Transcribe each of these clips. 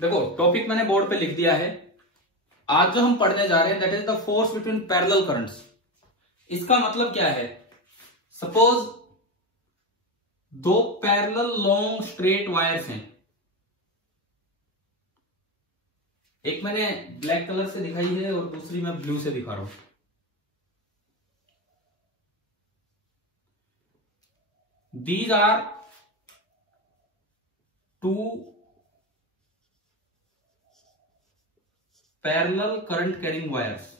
देखो टॉपिक मैंने बोर्ड पे लिख दिया है। आज जो हम पढ़ने जा रहे हैं that is the force between parallel currents. इसका मतलब क्या है? सपोज दो पैरेलल लॉन्ग स्ट्रेट वायर्स हैं, एक मैंने ब्लैक कलर से दिखाई है और दूसरी मैं ब्लू से दिखा रहा हूं। These are two parallel current carrying wires.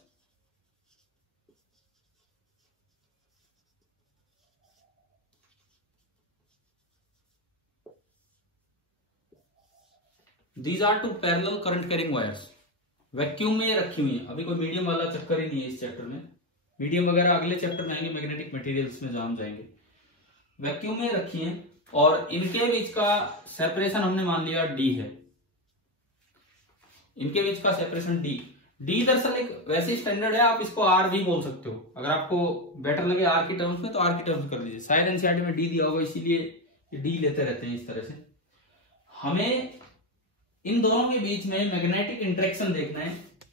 These are two parallel current carrying wires. Vacuum में रखी हुई है। अभी कोई मीडियम वाला चक्कर ही नहीं है इस चैप्टर में। मीडियम वगैरह अगले चैप्टर में आएंगे, मैग्नेटिक मटेरियल्स में जान जाएंगे। वैक्यूम में रखी हैं और इनके बीच का सेपरेशन हमने मान लिया डी है। इनके बीच का सेपरेशन डी। डी दरअसल एक वैसी स्टैंडर्ड है, आप इसको आर भी बोल सकते हो। अगर आपको बेटर लगे आर की टर्म्स में तो आर की टर्म्स कर लीजिए। शायद एनसीईआरटी में डी दिया होगा, इसीलिए डी लेते रहते हैं इस तरह से। हमें इन दोनों के बीच में मैग्नेटिक इंटरेक्शन देखना है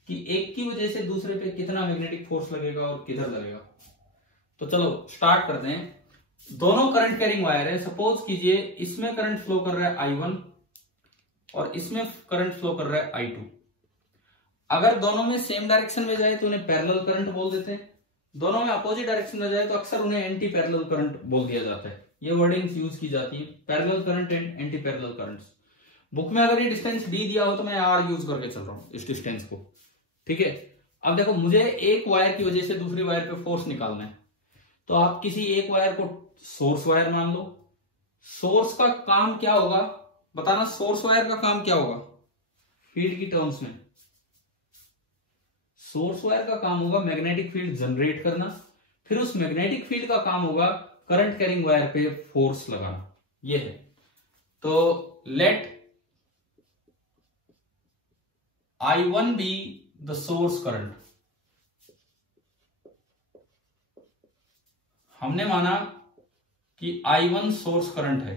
कि एक की वजह से दूसरे पे कितना मैग्नेटिक फोर्स लगेगा और किधर लगेगा। तो चलो स्टार्ट करते हैं। दोनों करंट कैरिंग वायर है। सपोज कीजिए इसमें करंट फ्लो कर रहा है I1 और इसमें करंट फ्लो कर रहा है I2। अगर दोनों में सेम डायरेक्शन में जाए तो उन्हें पैरेलल करंट बोल देते हैं। दोनों में अपोजिट डायरेक्शन में जाए तो अक्सर उन्हें एंटी पैरेलल करंट बोल दिया जाता है। ये वर्डिंग्स यूज की जाती है, parallel current and anti parallel currents. Book में अगर ये डिस्टेंस डी दिया हो तो मैं आर यूज करके चल रहा हूं इस डिस्टेंस को, ठीक है। अब देखो मुझे एक वायर की वजह से दूसरी वायर पे फोर्स निकालना है, तो आप किसी एक वायर को सोर्स वायर मान लो। सोर्स का काम क्या होगा बताना? सोर्स वायर का काम क्या होगा फील्ड की टर्म्स में? सोर्स वायर का काम होगा मैग्नेटिक फील्ड जनरेट करना, फिर उस मैग्नेटिक फील्ड का काम होगा करंट कैरिंग वायर पे फोर्स लगाना। ये है। तो late I1 be the source current। हमने माना कि I1 सोर्स करंट है।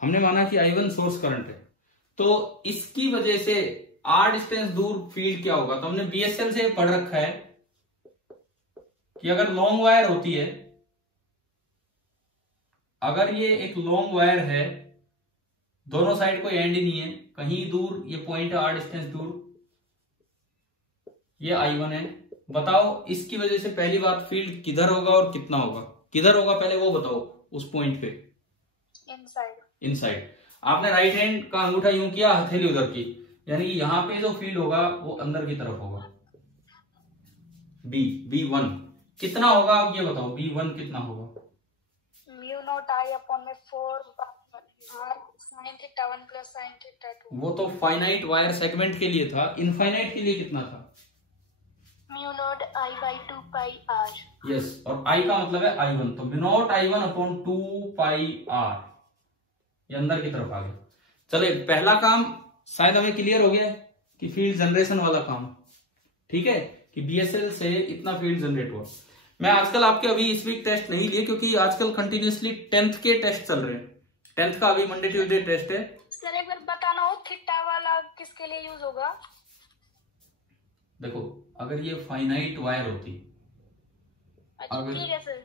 हमने माना कि I1 सोर्स करंट है, तो इसकी वजह से R डिस्टेंस दूर फील्ड क्या होगा? तो हमने BSL से पढ़ रखा है कि अगर लॉन्ग वायर होती है, अगर ये एक लॉन्ग वायर है, दोनों साइड कोई एंड ही नहीं है, कहीं दूर ये पॉइंट है R डिस्टेंस दूर, ये I1 है। बताओ इसकी वजह से पहली बात फील्ड किधर होगा और कितना होगा? किधर होगा पहले वो बताओ उस पॉइंट पे। इनसाइड। इनसाइड। आपने राइट हैंड का अंगूठा यूं किया, हथेली उधर की, यानी कि यहां पे जो फील्ड होगा वो अंदर की तरफ होगा। B1 कितना होगा आप ये बताओ, B1 कितना होगा? म्यू नॉट I अपॉन में 4 R sin theta 1 plus sin theta 2। वो तो फाइनाइट वायर सेगमेंट के लिए था। इनफाइनाइट के लिए कितना था? Mu naught I by 2 pi R। Yes, और I का मतलब है I1, तो म्यू नॉट I1 अपॉन 2 पाई R। ये अंदर की तरफ आ गया। चले पहला काम शायद हमें क्लियर हो गया कि फील्ड जनरेशन वाला काम, ठीक है, कि BSL से इतना फील्ड जनरेट हुआ। मैं आजकल आपके अभी इस वीक टेस्ट नहीं लिए क्योंकि आजकल कंटिन्यूसली 10th के टेस्ट चल रहे हैं। 10th का अभी मंडे ट्यूसडे टेस्ट है। सर एक बार बताना हो थीटा वाला किसके लिए यूज होगा? देखो अगर ये फाइनाइट वायर होती, अच्छा ठीक है सर,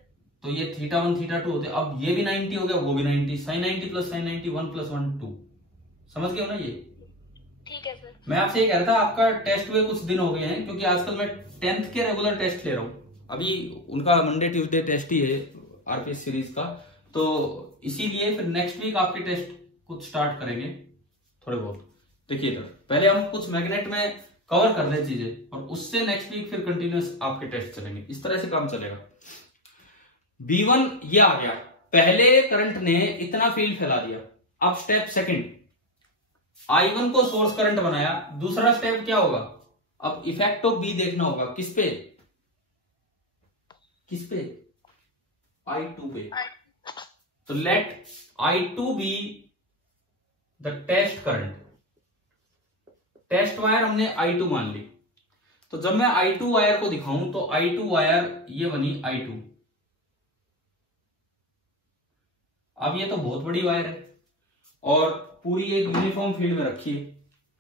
तो ये थीटा 1 थीटा 2 होते। अब ये भी 90 हो गया, वो भी 90, साइन 90 प्लस साइन 90 1 प्लस 1 2। समझ गए हो ना? ये ठीक है सर। मैं आपसे ये कह रहा था आपका टेस्ट हुए कुछ दिन हो गए हैं, क्योंकि आजकल मैं 10th के रेगुलर टेस्ट ले रहा हूँ। अभी उनका मंडे ट्यूसडे टेस्ट ही है आरपीएस सीरीज का, तो इसीलिए फिर नेक्स्ट वीक आपके टेस्ट कुछ स्टार्ट करेंगे थोड़े बहुत। देखिए इधर पहले हम कुछ मैग्नेट में कवर कर ले चीजें और उससे नेक्स्ट वीक फिर कंटिन्यूस आपके टेस्ट चलेंगे। इस तरह से काम चलेगा। B1 ये आ गया, पहले करंट ने इतना फील्ड फैला दिया। अब स्टेप सेकंड, I1 को सोर्स करंट बनाया। दूसरा स्टेप क्या होगा? अब इफेक्ट ऑफ B देखना होगा। किस पे? किस पे? I2 पे। तो let I2 be the test current. Test wire हमने I2 मान ली, तो जब मैं I2 वायर को दिखाऊं तो I2 वायर ये बनी I2। अब ये तो बहुत बड़ी वायर है और पूरी एक यूनिफॉर्म फील्ड में रखी है,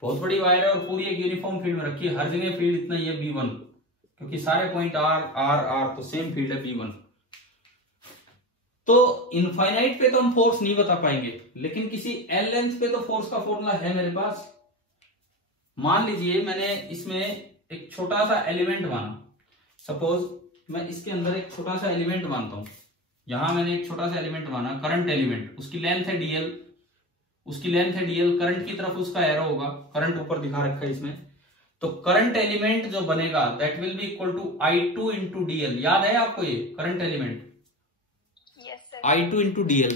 बहुत बड़ी वायर है और पूरी एक यूनिफॉर्म फील्ड में रखी है, हर जगह फील्ड इतना ही है B1, क्योंकि सारे पॉइंट R तो सेम फील्ड है B1। तो इनफाइनाइट पे तो हम फोर्स नहीं बता पाएंगे, लेकिन किसी L लेंथ पे तो फोर्स का फॉर्मूला है मेरे पास। मान लीजिए मैंने इसमें एक छोटा सा एलिमेंट माना, सपोज मैं इसके अंदर एक छोटा सा एलिमेंट मानता हूं, यहां मैंने एक छोटा सा एलिमेंट माना, करंट एलिमेंट, उसकी लेंथ है dl, करंट की तरफ उसका एरो होगा, करंट ऊपर दिखा रखा है इसमें। तो करंट एलिमेंट जो बनेगा that will be equal to I2 into dl। याद है आपको ये current element? I2 into dl।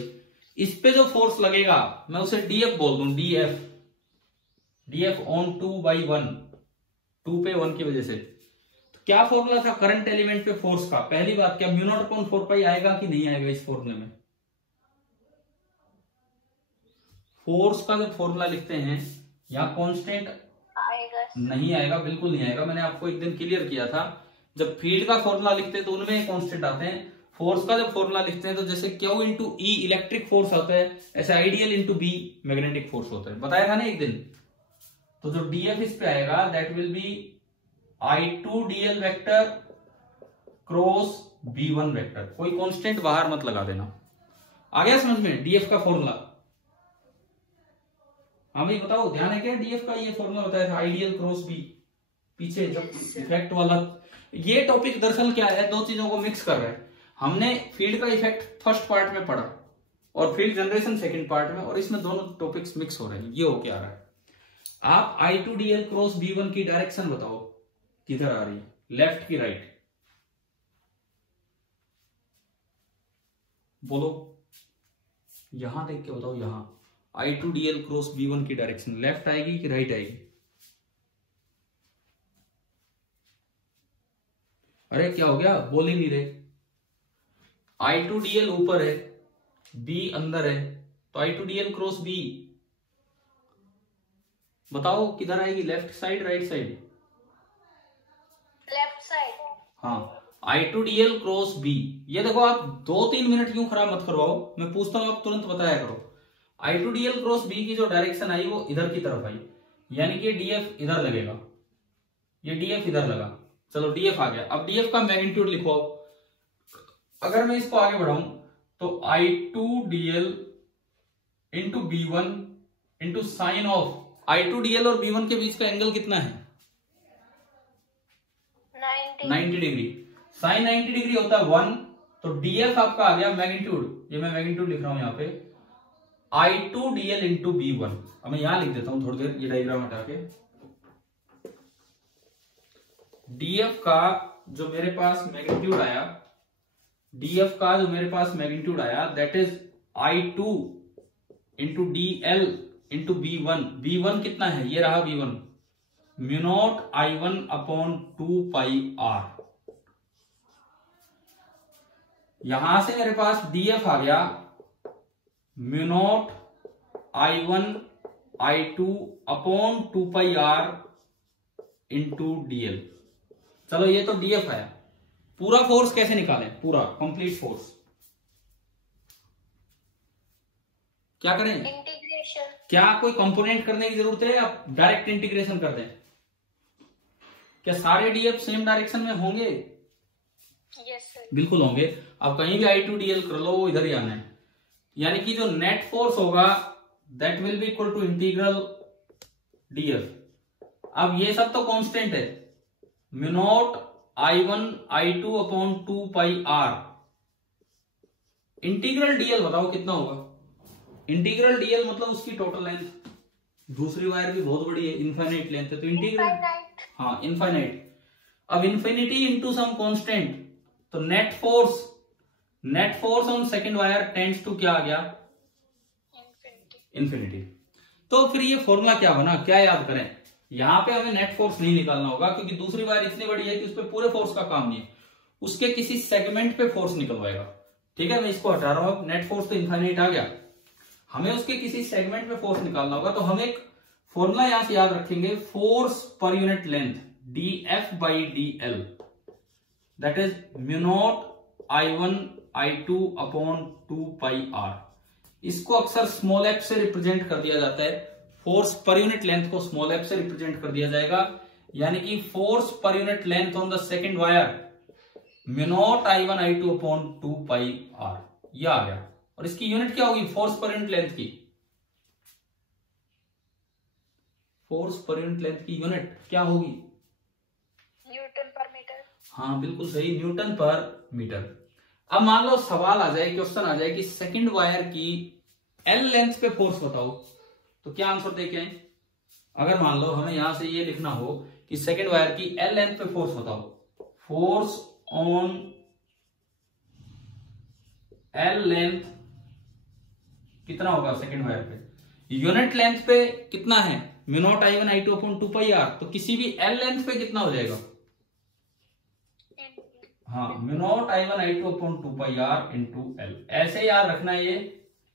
इस पे जो फोर्स लगेगा मैं उसे df बोल दूं, df ऑन 2/1, 2 पे 1 की वजह से। तो क्या फॉर्मूला था करंट एलिमेंट पे फोर्स का? पहली बात, क्या μ0/4 आएगा कि नहीं आएगा इस फॉर्मूले में? फोर्स का जब फॉर्मूला लिखते हैं यहाँ कांस्टेंट नहीं आएगा, बिल्कुल नहीं आएगा। मैंने आपको एक दिन क्लियर किया था, जब फील्ड का फॉर्मूला लिखते हैं तो उनमें कांस्टेंट आते हैं। फोर्स का जब फॉर्मूला लिखते हैं तो जैसे Q into E electric force होता है, ऐसे ideal into B magnetic force होता है, बताया था ना एक दिन। तो जो df इस पे आएगा that will B I2 dl vector cross B1 vector. कोई कांस्टेंट बाहर मत लगा देना। आ गया समझ में df का फॉर्मूला? हमें बताओ, ध्यान है क्या df का? ये फॉर्मूला बताया था आइडियल क्रॉस B, पीछे जब इफेक्ट वाला। ये टॉपिक दरअसल क्या है, दो चीजों को मिक्स कर रहा है। हमने फील्ड का इफेक्ट फर्स्ट पार्ट में पढ़ा और फील्ड जनरेशन सेकंड पार्ट में, और इसमें दोनों टॉपिक्स मिक्स हो रहे हैं। ये हो क्या रहा है, आप I2 dl क्रॉस B1 की डायरेक्शन बताओ किधर आ रही है, लेफ्ट की राइट? बोलो, यहां देख के बताओ। यहां I2 dl क्रॉस B1 की डायरेक्शन लेफ्ट आएगी कि राइट आएगी? अरे क्या हो गया, बोल ही नहीं रहे। I2 dl ऊपर है, B अंदर है, तो I2 dl क्रॉस B बताओ किधर आएगी, left side right side? Left side. हाँ, I2 dl क्रॉस B। ये देखो, आप 2-3 मिनट क्यों खराब मत करवाओ, मैं पूछता हूं आप तुरंत बताया करो। I2 dl क्रॉस B की जो डायरेक्शन आई वो इधर की तरफ आई, यानी कि df इधर लगेगा, ये df इधर लगा। चलो df आ गया। अब df का मैग्नीट्यूड लिखो। अगर मैं इसको आगे बढ़ाऊं तो I2 dl into B1 into sine of I2 dl और B1 के बीच का एंगल कितना है? 90 डिग्री। साइन 90 डिग्री होता है 1, तो df आपका आ गया मैग्नीट्यूड, ये मैं मैग्नीट्यूड लिख रहा हूं यहाँ पे, I2 dl इंटू B1। अब मैं यहां लिख देता हूं थोड़ी देर, ये डायग्राम हटा के। df का जो मेरे पास मैग्नीट्यूड आया, that is I2 into dl into B1। B1 कितना है, ये रहा B1, μ0 I1 अपॉन 2πr। यहां से मेरे पास df आ गया μ0 I1 I2 upon 2πr into dl। चलो ये तो df आया। पूरा फोर्स कैसे निकालें, पूरा कंप्लीट फोर्स क्या करें? इंटीग्रेशन। क्या कोई कंपोनेंट करने की जरूरत है या डायरेक्ट इंटीग्रेशन कर दें? क्या सारे df सेम डायरेक्शन में होंगे? Yes sir. बिल्कुल होंगे। अब कहीं भी I2 dl कर लो, वो इधर ही आना है, यानी कि जो नेट फोर्स होगा that will be equal to integral df। अब ये सब तो कांस्टेंट है, μ0 I1 I2 upon 2πr। Integral dl बताओ कितना होगा? इंटीग्रल dl मतलब उसकी टोटल लेंथ। दूसरी वायर भी बहुत बड़ी है, इनफाइनाइट लेंथ है, तो इंटीग्रल, हाँ इनफाइनाइट। अब इन्फिनिटी इंटू सम कांस्टेंट, तो net force on second wire tends to क्या आ गया? इन्फिनिटी। तो फिर ये फॉर्मूला क्या बना, क्या याद करें? यहां पे हमें नेट फोर्स नहीं निकालना होगा, क्योंकि दूसरी वायर इतनी बड़ी है कि उस पर पूरे फोर्स का काम नहीं है, उसके किसी सेगमेंट पे फोर्स निकलवाएगा। ठीक है, मैं इसको हटा रहा हूं। नेट फोर्स तो इनफाइनाइट आ गया, हमें उसके किसी सेगमेंट पे फोर्स निकालना होगा। तो हम एक फॉर्मूला यहां से याद रखेंगे, फोर्स पर unit length df by dl, that is μ0 I1 I2 upon 2πr। इसको अक्सर स्मॉल एफ से रिप्रेजेंट कर दिया जाता है। फोर्स पर यूनिट लेंथ को स्मॉल एफ से रिप्रेजेंट कर दिया जाएगा, यानी कि फोर्स पर unit length on the second wire mu naught I1 I2 upon 2 pi R, यह आ गया। और इसकी यूनिट क्या होगी फोर्स पर यूनिट लेंथ की? फोर्स पर यूनिट लेंथ की यूनिट क्या होगी? न्यूटन पर मीटर। हाँ बिल्कुल सही, न्यूटन पर मीटर। अब मान लो सवाल आ जाए, क्वेश्चन आ जाए कि सेकंड वायर की एल लेंथ पे फोर्स बताओ, तो क्या आंसर दे के आए? अगर मान लो हमें यहां से ये लिखना हो कि सेकंड वायर की एल लेंथ पे फोर्स बताओ, फोर्स ऑन एल लेंथ कितना होगा सेकंड वायर पे? यूनिट लेंथ पे कितना है? Mu naught I1 I2 upon 2 pi R, तो किसी भी एल लेंथ पे कितना हो जाएगा? हाँ, mu naught I1 I2 upon 2 pi R into L. ऐसे याद रखना ये,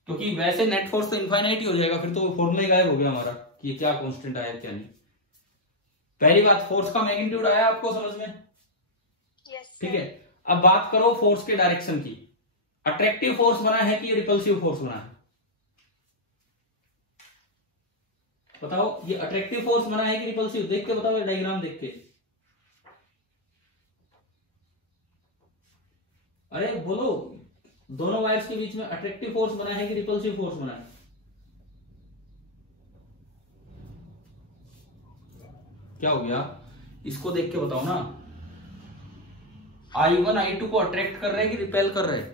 क्योंकि वैसे नेट फोर्स तो इनफाइनाइट ही हो जाएगा, फिर तो वो फॉर्मूला गायब हो गया हमारा कि ये क्या कांस्टेंट आया क्या नहीं। पहली बात, फोर्स का मैग्नीट्यूड आया आपको समझ में? ठीक है। अब बात करो फोर्स के डायरेक्शन की। अट्रैक्टिव फोर्स बना है कि रिपल्सिव फोर्स बना है? बताओ, ये अट्रैक्टिव फोर्स बना है कि रिपल्सिव? देख के बताओ, डायग्राम देख के। अरे बोलो, दोनों वायर्स के बीच में अट्रैक्टिव फोर्स बना है कि रिपल्सिव फोर्स बना है? क्या हो गया? इसको देख के बताओ ना। I1 I2 को अट्रैक्ट कर रहे हैं कि रिपेल कर रहे हैं?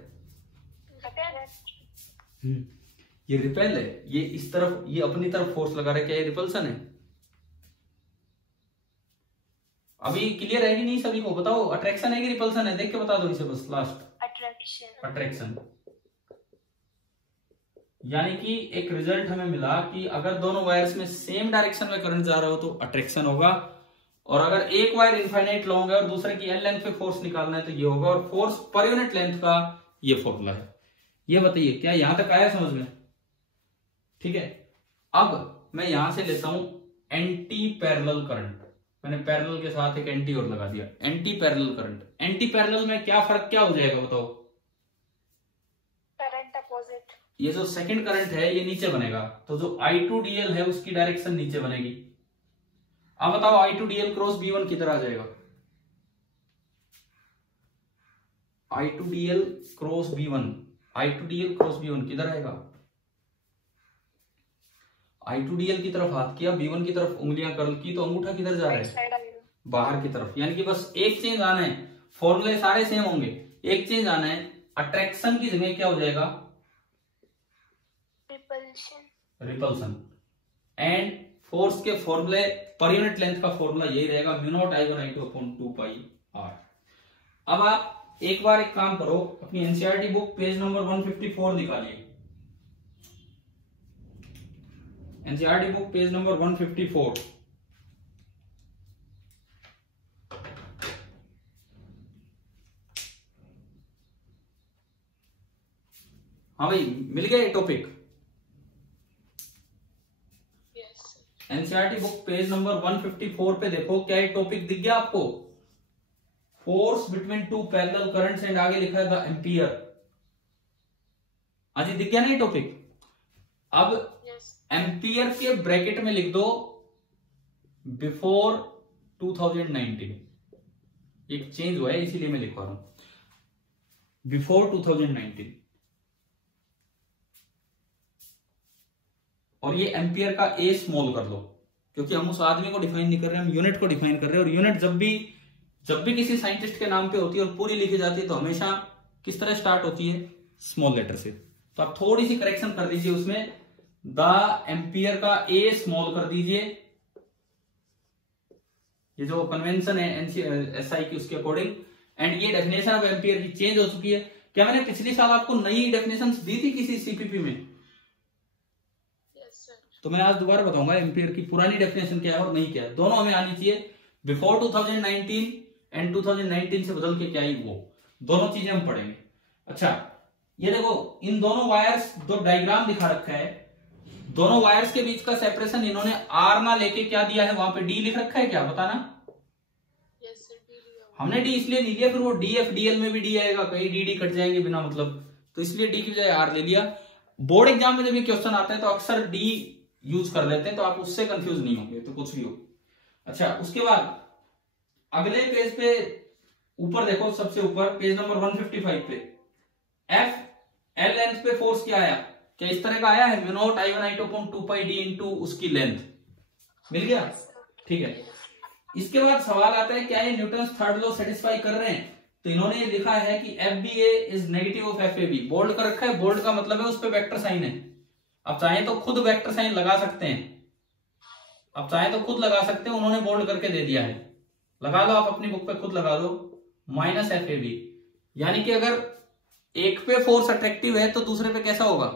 ये रिपेल है, ये इस तरफ, ये अपनी तरफ फोर्स लगा रहे, क्या ये रिपल्सन है? अभी क्लियर है कि नहीं सभी को? बताओ, अट्रैक्शन है कि रिपल्सन है? देख के बता दो इसे बस लास्ट। अट्रैक्शन। यानी कि एक रिजल्ट हमें मिला कि अगर दोनों वायर्स में सेम डायरेक्शन में करंट जा रहा हो तो अट्रैक्शन होगा, और अगर एक वायर इनफाइनाइट लॉन्ग है और दूसरे की एल लेंथ पे फोर्स निकालना है तो ये होगा। और फोर्स पर यूनिट लेंथ का ये फॉर्मूला है। ये बताइए क्या यहां तक आया समझ में? ठीक है। अब मैं यहां से लेता हूं एंटी पैरेलल करंट। मैंने पैरेलल के साथ एक एंटी और लगा दिया, anti parallel current. Anti parallel में क्या फर्क क्या हो जाएगा बताओ? Current opposite. ये जो सेकंड करंट है ये नीचे बनेगा, तो जो I2DL है उसकी डायरेक्शन नीचे बनेगी। अब बताओ I2DL क्रॉस B1 किधर आ जाएगा? I2DL cross B1, I2DL cross B1 किधर आएगा? I2DL की तरफ हाथ किया, B1 की तरफ उंगलियां कर्ल की, तो अंगूठा किधर जा रहा है? बाहर की तरफ। यानी कि बस एक चेंज आना है, फॉर्मूले सारे सेम होंगे, एक चेंज आना है, अट्रैक्शन की जगह क्या हो जाएगा? रिपल्सन। एंड फोर्स के फॉर्मूले पर यूनिट लेंथ का फॉर्मूला यही रहेगा, mu naught I1 I2 upon 2 pi R. अब आप एक बार एक काम करो, अपनी एनसीईआरटी बुक पेज नंबर 154 निकालिए। NCERT book page number 154। हाँ भाई, मिल गया ये topic? NCERT book page number 154 पे देखो, क्या ये टॉपिक दिख गया आपको? Force between two parallel currents and आगे लिखा है द एम्पियर। आज दिख गया ना ये टॉपिक? अब एम्पियर के ब्रैकेट में लिख दो बिफोर 2019। एक चेंज हुआ है इसीलिए मैं लिखवा रहा हूं बिफोर 2019। और ये एम्पियर का ए स्मॉल कर लो, क्योंकि हम उस आदमी को डिफाइन नहीं कर रहे, हम यूनिट को डिफाइन कर रहे हैं। और यूनिट जब भी किसी साइंटिस्ट के नाम पे होती है और पूरी लिखी जाती है तो हमेशा किस तरह स्टार्ट होती है? स्मॉल लेटर से। तो आप थोड़ी सी करेक्शन कर दीजिए उसमें, द एम्पियर का ए स्मॉल कर दीजिए। ये जो कन्वेंशन है एसआई की उसके अकॉर्डिंग। एंड ये डेफिनेशन ऑफ एम्पियर की चेंज हो चुकी है। क्या मैंने पिछली साल आपको नई डेफिनेशन दी थी किसी सीपीपी में? तो मैं आज दोबारा बताऊंगा एम्पियर की पुरानी डेफिनेशन क्या है और नहीं क्या है। दोनों हमें आनी चाहिए, बिफोर 2019 एंड 2019 से बदल के क्या ही वो दोनों चीजें हम पढ़ेंगे। अच्छा, ये देखो, इन दोनों वायर्स, दो डायग्राम दिखा रखा है, दोनों वायर्स के बीच का सेपरेशन इन्होंने आर ना लेके क्या दिया है, वहां पे डी लिख रखा है, क्या बताना? हमने डी इसलिए नहीं लिया, फिर वो डीएफ डीएल में भी डी आएगा, कहीं डी कट जाएंगे बिना मतलब, तो इसलिए डी की बजाय आर ले लिया। बोर्ड एग्जाम में जब ये क्वेश्चन आते हैं तो अक्सर डी यूज कर लेते हैं, तो आप उससे कंफ्यूज नहीं होंगे, तो कुछ भी हो। अच्छा, उसके बाद अगले पेज पे ऊपर देखो, सबसे ऊपर पेज नंबर 155 पे एफ एल लेंथ पे फोर्स क्या आया, क्या इस तरह का आया है, mu naught I1 I2 upon 2 पाई डी इंटू उसकी लेंथ, मिल गया, ठीक है। इसके बाद सवाल आता है क्या ये न्यूटन्स थर्ड लॉ सेटिस्फाई कर रहे हैं, तो इन्होंने ये लिखा है कि FBA is negative of FAB, bold कर रखा है, बोल्ड का मतलब है उस पे वेक्टर साइन है। अब चाहे तो खुद वेक्टर साइन लगा सकते हैं, अब चाहे तो खुद लगा सकते हैं, उन्होंने बोल्ड करके दे दिया है, लगा लो आप अपनी बुक पे, खुद लगा दो माइनस FAB, यानी कि अगर एक पे फोर्स अट्रैक्टिव है तो दूसरे पे कैसा होगा,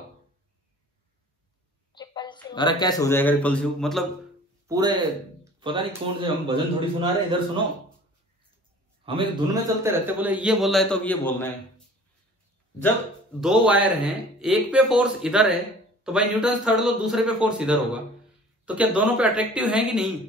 अरे कैसे हो जाएगा रिपल्सिव, मतलब पूरे पता नहीं कौन से हम भजन थोड़ी सुना रहे हैं, इधर सुनो, हम एक धुन में चलते रहते, बोले ये बोल रहा है तो अब ये बोलना है। जब दो वायर हैं, एक पे फोर्स इधर है तो भाई न्यूटन थर्ड लॉ दूसरे पे फोर्स इधर होगा, तो क्या दोनों पे अट्रैक्टिव है कि नहीं,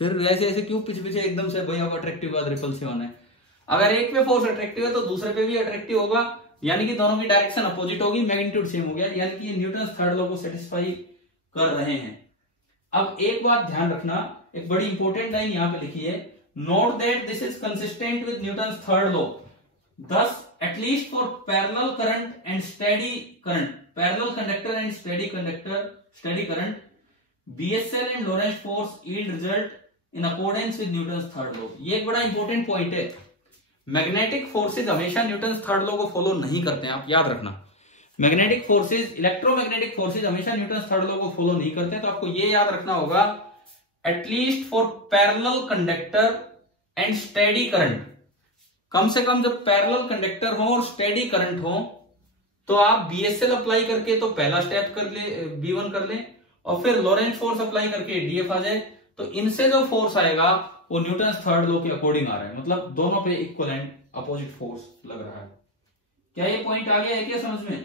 फिर ऐसे ऐसे क्यों पीछे पीछे एकदम से भाई अब अट्रैक्टिव बाद रिपल्सिव होना है। अगर एक पे फोर्स अट्रैक्टिव है तो दूसरे पे भी अट्रैक्टिव होगा, यानी कि दोनों की डायरेक्शन अपोजिट होगी, मैग्नीट्यूड सेम हो गया, यानी कि ये न्यूटन थर्ड लॉ को सेटिस्फाई कर रहे हैं। अब एक बात ध्यान रखना, एक बड़ी इंपॉर्टेंट लाइन यहां पे लिखी है, note that this is consistent with Newton third law, thus at least for parallel current and steady current, parallel conductor and steady current, BSL and Lorentz force yield result in accordance with Newton's third law। ये एक बड़ा important point है, magnetic forces हमेशा Newton third law को follow नहीं करते हैं, आप याद रखना, मैग्नेटिक फोर्सेज, इलेक्ट्रोमैग्नेटिक फोर्सेज हमेशा न्यूटन थर्ड लॉ को फॉलो नहीं करते, तो आपको ये याद रखना होगा, at least for parallel conductor and steady current, कम से कम जब पैरेलल कंडक्टर हो और स्टेडी करंट हो तो आप BSL अप्लाई करके तो पहला स्टेप कर ले, B1 कर ले, और फिर लॉरेंट फोर्स अप्लाई करके DF आ जाए, तो इनसे जो फोर्स आएगा वो न्यूटन थर्ड लॉ के अकॉर्डिंग आ रहा है, मतलब दोनों पे इक्विवेलेंट अपोजिट फोर्स लग रहा है। क्या ये पॉइंट आ गया है क्या समझ में,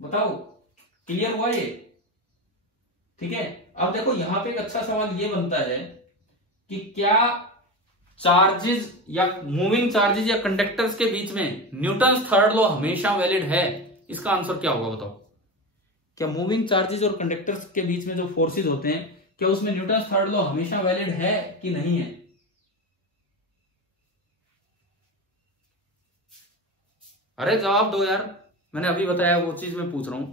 बताओ, क्लियर हुआ ये, ठीक है। अब देखो यहां पे एक अच्छा सवाल ये बनता है कि क्या चार्जेस या मूविंग चार्जेस या कंडक्टर्स के बीच में न्यूटन थर्ड लॉ हमेशा वैलिड है, इसका आंसर क्या होगा बताओ, क्या मूविंग चार्जेस और कंडक्टर्स के बीच में जो फोर्सेस होते हैं क्या उसमें न्यूटन थर्ड लॉ हमेशा वैलिड है कि नहीं है, अरे जवाब दो यार, मैंने अभी बताया वो चीज मैं पूछ रहा हूं,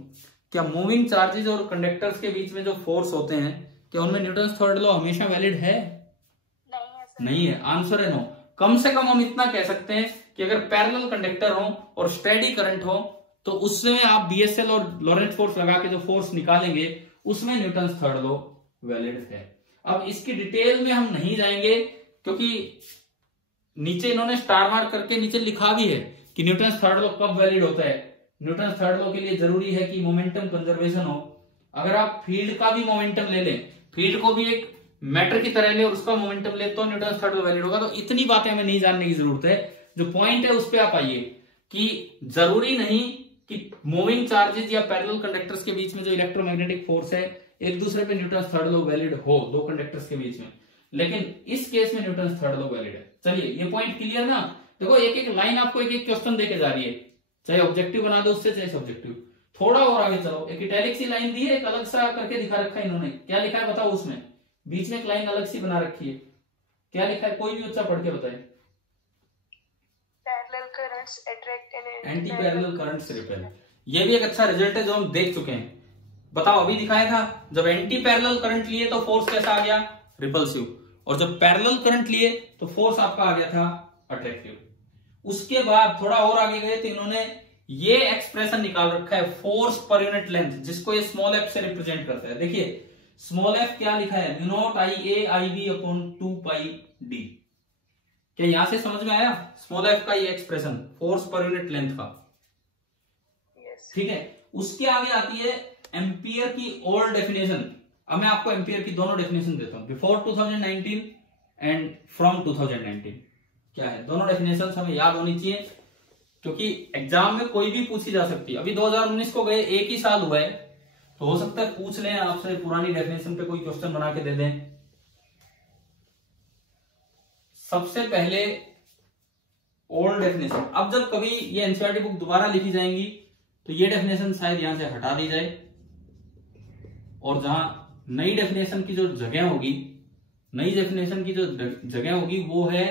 क्या मूविंग चार्जेस और कंडक्टर्स के बीच में जो फोर्स होते हैं क्या उनमें न्यूटन थर्ड लॉ हमेशा वैलिड है, नहीं है, आंसर है नो। कम से कम हम इतना कह सकते हैं कि अगर पैरेलल कंडक्टर हो और स्टेडी करंट हो तो उसमें आप BSL और लॉरेंट फोर्स लगा के जो फोर्स निकालेंगे उसमें न्यूटन थर्ड लॉ वैलिड है। अब इसकी डिटेल में हम नहीं जाएंगे क्योंकि नीचे इन्होंने स्टार मार्क करके नीचे लिखा भी है कि न्यूटन थर्ड लॉ कब वैलिड होता है। न्यूटन थर्ड लॉ के लिए जरूरी है कि मोमेंटम कंजर्वेशन हो। अगर आप फील्ड का भी मोमेंटम ले लें, फील्ड को भी एक मैटर की तरह ले और उसका मोमेंटम ले तो न्यूटन थर्ड लॉ वैलिड होगा। तो इतनी बातें हमें नहीं जानने की जरूरत है, जो पॉइंट है उस पर आप आइए कि जरूरी नहीं कि मूविंग चार्जेस या पैरेलल कंडक्टर्स के बीच में जो इलेक्ट्रोमैग्नेटिक फोर्स है एक दूसरे पे न्यूटन थर्ड लॉ वैलिड हो दो कंडक्टर्स के बीच में, लेकिन इस केस में न्यूटन थर्ड लॉ वैलिड है। चलिए ये पॉइंट क्लियर ना। देखो एक एक लाइन आपको एक एक क्वेश्चन देके जा रही है, चाहे ऑब्जेक्टिव बना दो उससे चाहे सब्जेक्टिव। थोड़ा और आगे चलो, एक इटैलिक सी लाइन दी है, एक अलग सा करके दिखा रखा है इन्होंने, क्या लिखा है बताओ उसमें, बीच में एक लाइन अलग सी बना रखी है, क्या लिखा है कोई भी बच्चा पढ़ के बताए। Parallel currents attract and anti parallel currents repel, ये भी एक अच्छा रिजल्ट है जो हम देख चुके हैं। बताओ अभी दिखाया था जब एंटी पैरेलल करंट लिए तो फोर्स कैसा आ गया, रिपल्सिव, और जब पैरेलल करंट लिए तो फोर्स आपका आ गया था अट्रैक्टिव। उसके बाद थोड़ा और आगे गए तो इन्होंने ये एक्सप्रेशन निकाल रखा है फोर्स पर यूनिट लेंथ, जिसको ये स्मॉल एफ से रिप्रेजेंट करता है। देखिए स्मॉल एफ क्या लिखा है, mu not IA upon 2 pi D. क्या यहां से समझ में आया स्मॉल एफ का ये एक्सप्रेशन फोर्स पर यूनिट लेंथ का, ठीक है। उसके आगे आती है एम्पियर की ओल्ड डेफिनेशन। अब मैं आपको एम्पियर की दोनों डेफिनेशन देता हूं, बिफोर 2019 एंड फ्रॉम 2019। क्या है दोनों डेफिनेशन हमें याद होनी चाहिए क्योंकि एग्जाम में कोई भी पूछी जा सकती है। अभी 2019 को गए एक ही साल हुआ है, तो हो सकता है पूछ लें आपसे पुरानी डेफिनेशन पे कोई क्वेश्चन बना के दे दें। सबसे पहले ओल्ड डेफिनेशन। अब जब कभी ये एनसीईआरटी बुक दोबारा लिखी जाएंगी तो ये डेफिनेशन शायद यहां से हटा दी जाए, और जहां नई डेफिनेशन की जो जगह होगी, नई डेफिनेशन की जो जगह होगी वो है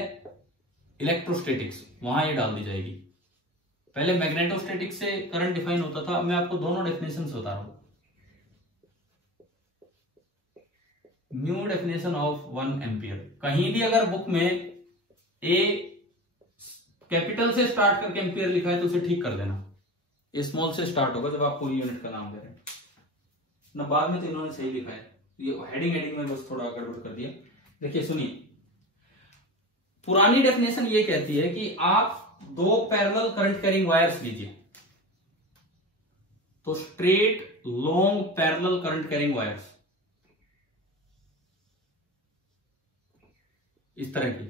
इलेक्ट्रोस्टैटिक्स, वहां ये डाल दी जाएगी। पहले मैग्नेटोस्टैटिक्स से करंट डिफाइन होता था, अब मैं आपको दोनों डेफिनेशन बता रहा हूं। न्यू डेफिनेशन ऑफ 1 एम्पियर, कहीं भी अगर बुक में ए कैपिटल से स्टार्ट करके एम्पियर लिखा है तो उसे ठीक कर देना, ए स्मॉल से स्टार्ट होगा जब आप पूरी यूनिट का नाम दे रहे हैं ना। बाद में तो इन्होंने सही लिखा है, ये हेडिंग में बस थोड़ा गड़बड़ कर दिया। देखिए सुनिए, पुरानी डेफिनेशन ये कहती है कि आप 2 पैरेलल करंट कैरिंग वायर्स लीजिए, तो straight long parallel current carrying wires इस तरह की,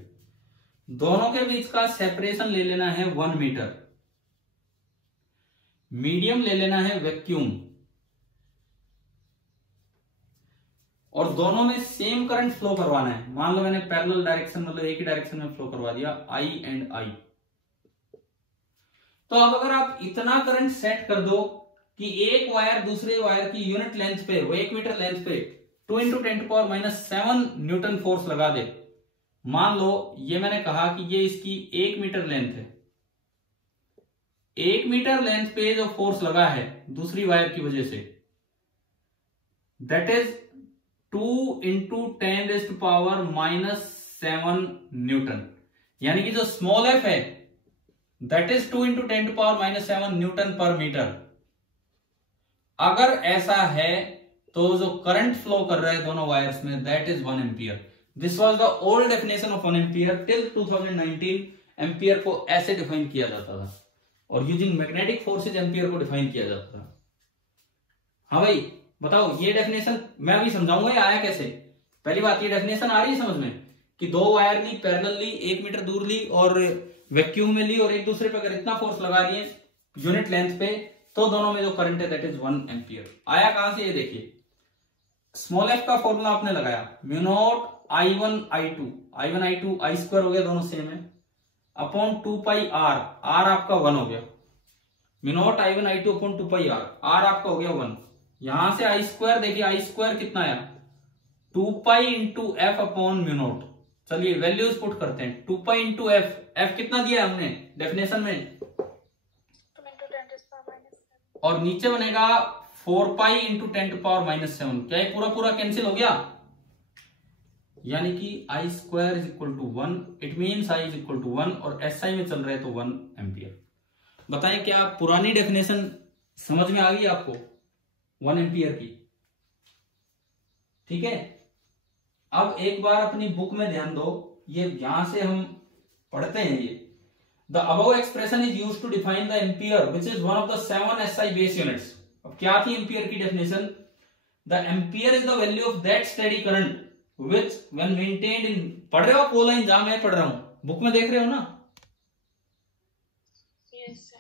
दोनों के बीच का सेपरेशन ले लेना है 1 मीटर, मीडियम ले लेना है वैक्यूम, और दोनों में सेम करंट फ्लो करवाना है। मान लो मैंने पैरेलल डायरेक्शन मतलब एक ही डायरेक्शन में फ्लो करवा दिया, I एंड I। तो अब अगर आप इतना करंट सेट कर दो कि एक वायर दूसरे वायर की यूनिट लेंथ पे, वो 1 मीटर लेंथ पे 2 × 10⁻⁷ न्यूटन फोर्स लगा दे। मान लो ये मैंने कहा कि ये इसकी 1 मीटर लेंथ है, 1 मीटर लेंथ पे जो फोर्स लगा है दूसरी वायर की वजह से, दैट इज 2 × 10⁻⁷ न्यूटन। यानी कि जो स्मॉल एफ है दैट इज 2 × 10⁻⁷ न्यूटन पर मीटर। अगर ऐसा है तो जो करंट फ्लो कर रहा है दोनों वायर्स में that is 1 ampere. This was the old definition of 1 ampere. Till 2019 ampere को ऐसे डिफाइन किया जाता था, और यूजिंग मैग्नेटिक फोर्सेज एम्पियर को डिफाइन किया जाता था। हाँ भाई बताओ, ये डेफिनेशन मैं अभी समझाऊंगा ये आया कैसे। पहली बात, ये डेफिनेशन आ रही है समझ में कि 2 वायर ली पैरेलली, 1 मीटर दूर ली और वैक्यूम में ली, और एक दूसरे पे अगर इतना फोर्स लगा रही है यूनिट लेंथ पे, तो दोनों में जो करंट है दैट इज 1 एम्पियर। आया कहां से, ये देखिए, स्मॉल एफ का फॉर्मूला आपने लगाया, म्यू0 I1 I2, I1 I2 I square हो गया, दोनों सेम है, अपॉन 2πr, r आपका 1 हो गया, म्यू0 I1 I2 upon 2πr, r आपका हो गया 1। यहां से I स्क्वायर, देखिए I स्क्वायर कितना आया, 2π × f अपॉन म्यू0। चलिए वैल्यूज पुट करते हैं, 2π × f, f कितना दिया है हमने डेफिनेशन में, 2 × 10⁻⁷, और नीचे बनेगा 4π × 10⁻⁷। क्या ये पूरा पूरा कैंसिल हो गया, यानी कि I square is equal to 1, it means I is equal to 1, और SI में चल रहे तो 1 एम्पियर। बताएं क्या पुरानी डेफिनेशन समझ में आ गई आपको 1 एम्पियर की? ठीक है, अब एक बार अपनी बुक में ध्यान दो, ये यहां से हम पढ़ते हैं, ये the above expression is used to define the ampere which is one of the 7 SI base units. अब क्या थी एम्पियर की definition, the ampere is the value of that steady current which when maintained in, पढ़ रहे हो आप वो line जहां मैं पढ़ रहा हूं, बुक में देख रहे हो ना?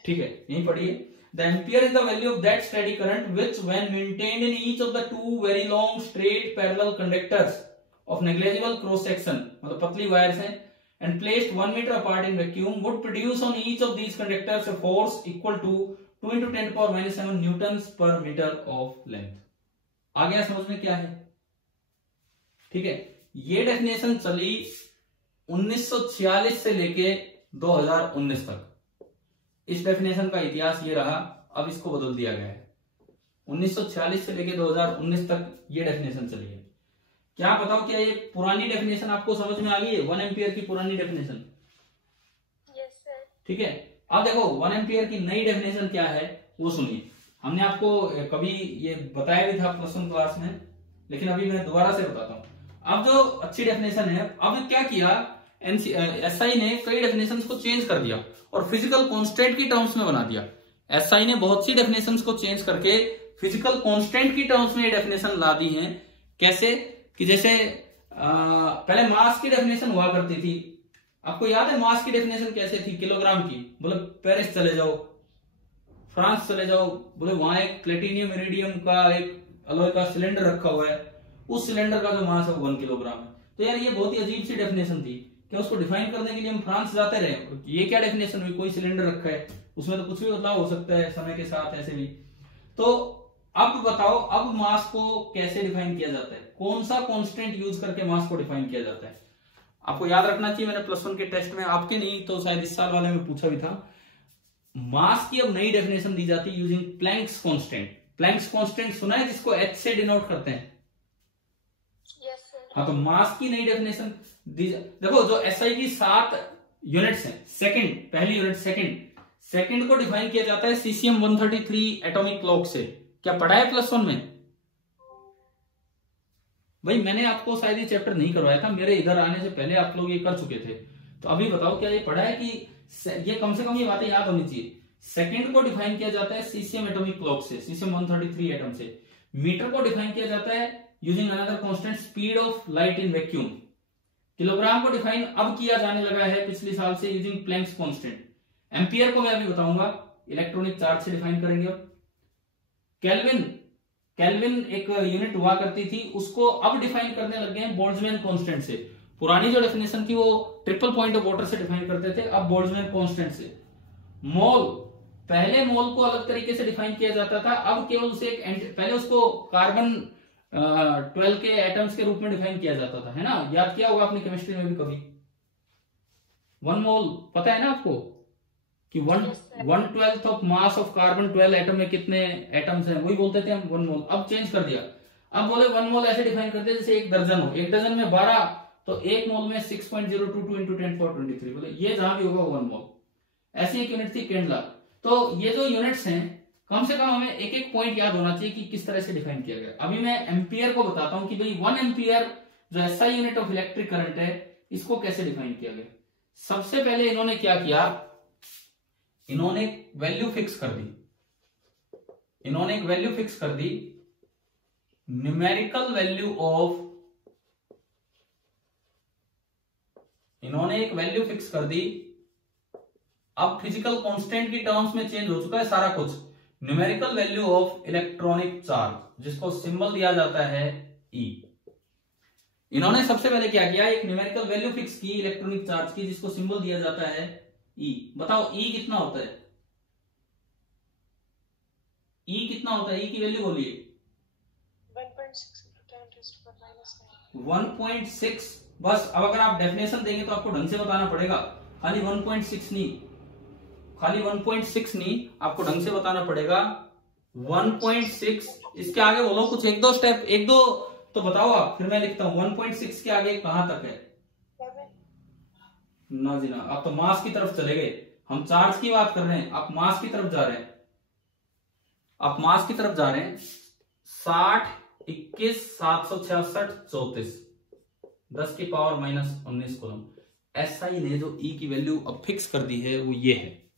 ठीक है, यहीं पढ़िए, the ampere is the value of that steady current which when maintained in each of the 2 very long straight parallel conductors of negligible cross section, मतलब पतली वायर्स हैं, and placed 1 meter apart in vacuum would produce on each of these conductors a force equal to 2 × 10⁻⁷ newtons per meter of length। आ गया समझ में क्या है? ठीक है, ये डेफिनेशन चली 1946 से लेके 2019 तक। इस डेफिनेशन का इतिहास ये रहा, अब इसको बदल दिया गया है। 1946 से लेके 2019 तक ये डेफिनेशन चली है। क्या बताओ, क्या ये पुरानी डेफिनेशन आपको समझ में आ गई है, 1 एम्पियर की पुरानी डेफिनेशन? Yes sir. ठीक है, अब देखो 1 एम्पियर की नई डेफिनेशन क्या है वो सुनिए। हमने आपको कभी ये बताया भी था +1 क्लास में, लेकिन अभी मैं दोबारा से बताता हूं। अब जो अच्छी डेफिनेशन है, अब क्या किया SI ने, कई डेफिनेशंस को चेंज कर दिया और फिजिकल कांस्टेंट की टर्म्स में बना दिया। SI ने बहुत सी डेफिनेशंस को चेंज करके फिजिकल कांस्टेंट की टर्म्स में ये डेफिनेशन ला दी हैं। कैसे कि जैसे पहले मास की डेफिनेशन हुआ करती थी, आपको याद है मास की डेफिनेशन कैसे थी, किलोग्राम की। बोले पेरिस चले जाओ, फ्रांस चले जाओ, बोले वहां एक प्लेटिनियम इरिडियम का एक अलॉय का सिलेंडर रखा हुआ है, उस सिलेंडर का जो मास है वो 1 किलोग्राम है। तो यार ये बहुत ही अजीब सी डेफिनेशन थी क्या उसको डिफाइन करने के लिए हम फ्रांस जाते रहे? ये क्या डेफिनेशन हुई? कोई सिलेंडर रखा है, उसमें तो कुछ भी बदलाव हो सकता है समय के साथ, ऐसे भी। तो अब बताओ, अब मास को कैसे डिफाइन किया जाता है? कौन सा कांस्टेंट यूज करके मास को डिफाइन किया जाता है? आपको याद रखना चाहिए, मैंने प्लस 1 के टेस्ट में, आपके नहीं तो शायद इस साल वाले में पूछा भी था, मास की अब नई डेफिनेशन दी जाती है using Planck's constant. Planck's constant सुना है, जिसको एच से डिनोट करते हैं? हाँ, तो मास की नई डेफिनेशन देखो, जो एसआई की 7 यूनिट्स हैं, सेकंड, पहली यूनिट सेकंड को डिफाइन किया जाता है सीसीएम 133 एटॉमिक क्लॉक से। क्या पढ़ा है प्लस 1 में? भाई मैंने आपको शायद ये चैप्टर नहीं करवाया था, मेरे इधर आने से पहले आप लोग ये कर चुके थे। तो अभी बताओ, क्या ये पढ़ा है? कि ये कम से कम ये बातें याद होनी चाहिए। सेकंड को डिफाइन किया जाता है सीसीएम एटॉमिक क्लॉक से, सीसीएम 133 एटम से। मीटर को डिफाइन किया जाता है using another constant, speed of light in vacuum. Kilogram को डिफाइन अब किया जाने लगा है पिछले साल से यूजिंग प्लैंक्स कांस्टेंट। एम्पियर को मैं अभी बताऊंगा, इलेक्ट्रॉनिक चार्ज से डिफाइन करेंगे। अब केल्विन एक यूनिट हुआ करती थी, उसको अब डिफाइन करने लग गए हैं बोल्ट्जमैन कांस्टेंट से। पुरानी जो डेफिनेशन थी वो ट्रिपल पॉइंट ऑफ वाटर से डिफाइन करते थे, अब बोल्ट्जमैन कांस्टेंट से। मोल, पहले मोल को अलग तरीके से डिफाइन किया जाता था, अब केवल उसे पहले उसको कार्बन 12 के एटम्स के रूप में डिफाइन किया जाता था, है ना? याद किया होगा आपने केमिस्ट्री में भी कभी। 1 मोल पता है ना आपको कि 1/12 of mass of carbon 12 atom में कितने एटम्स हैं, वही बोलते थे हम 1 मोल। अब चेंज कर दिया, अब बोले 1 मोल ऐसे डिफाइन करते हैं जैसे 1 दर्जन हो, 1 दर्जन में 12, तो 1 मोल में 6.022 into 10⁻23, बोले ये जहां भी होगा 1 मोल। ऐसी एक यूनिट थी केंडला। तो ये जो यूनिट्स हैं, कम से कम हमें एक एक पॉइंट याद होना चाहिए कि किस तरह से डिफाइन किया गया। अभी मैं एम्पियर को बताता हूं कि भाई 1 एम्पियर जो SI unit of electric current है, इसको कैसे डिफाइन किया गया। सबसे पहले इन्होंने क्या किया, इन्होंने वैल्यू फिक्स कर दी, न्यूमेरिकल वैल्यू ऑफ, इन्होंने एक वैल्यू फिक्स कर दी। अब फिजिकल कांस्टेंट की टर्म्स में चेंज हो चुका है सारा कुछ। Numerical value of electronic charge, जिसको सिंबल दिया जाता है E। इन्होंने सबसे पहले क्या किया, एक न्यूमेरिकल वैल्यू फिक्स की इलेक्ट्रॉनिक चार्ज की, जिसको सिंबल दिया जाता है E। बताओ E कितना होता है? E कितना होता है? E की वैल्यू बोलिए। 1.6। बस अब अगर आप डेफिनेशन देंगे तो आपको ढंग से बताना पड़ेगा, खाली 1.6 नहीं, आपको ढंग से बताना पड़ेगा। 1.6, इसके आगे बोलो कुछ, एक दो तो बताओ आप, फिर मैं लिखता हूं। 1.6 के आगे कहां तक है? ना जी ना, आप तो मास की तरफ चले गए। हम चार्ज की बात कर रहे हैं, आप मास की तरफ जा रहे हैं। 60, 21, 766, 34, 10 की पावर -19 कूलम। एसआई ने जो ई की वैल्यू अब फिक्स कर दी है वो ये है।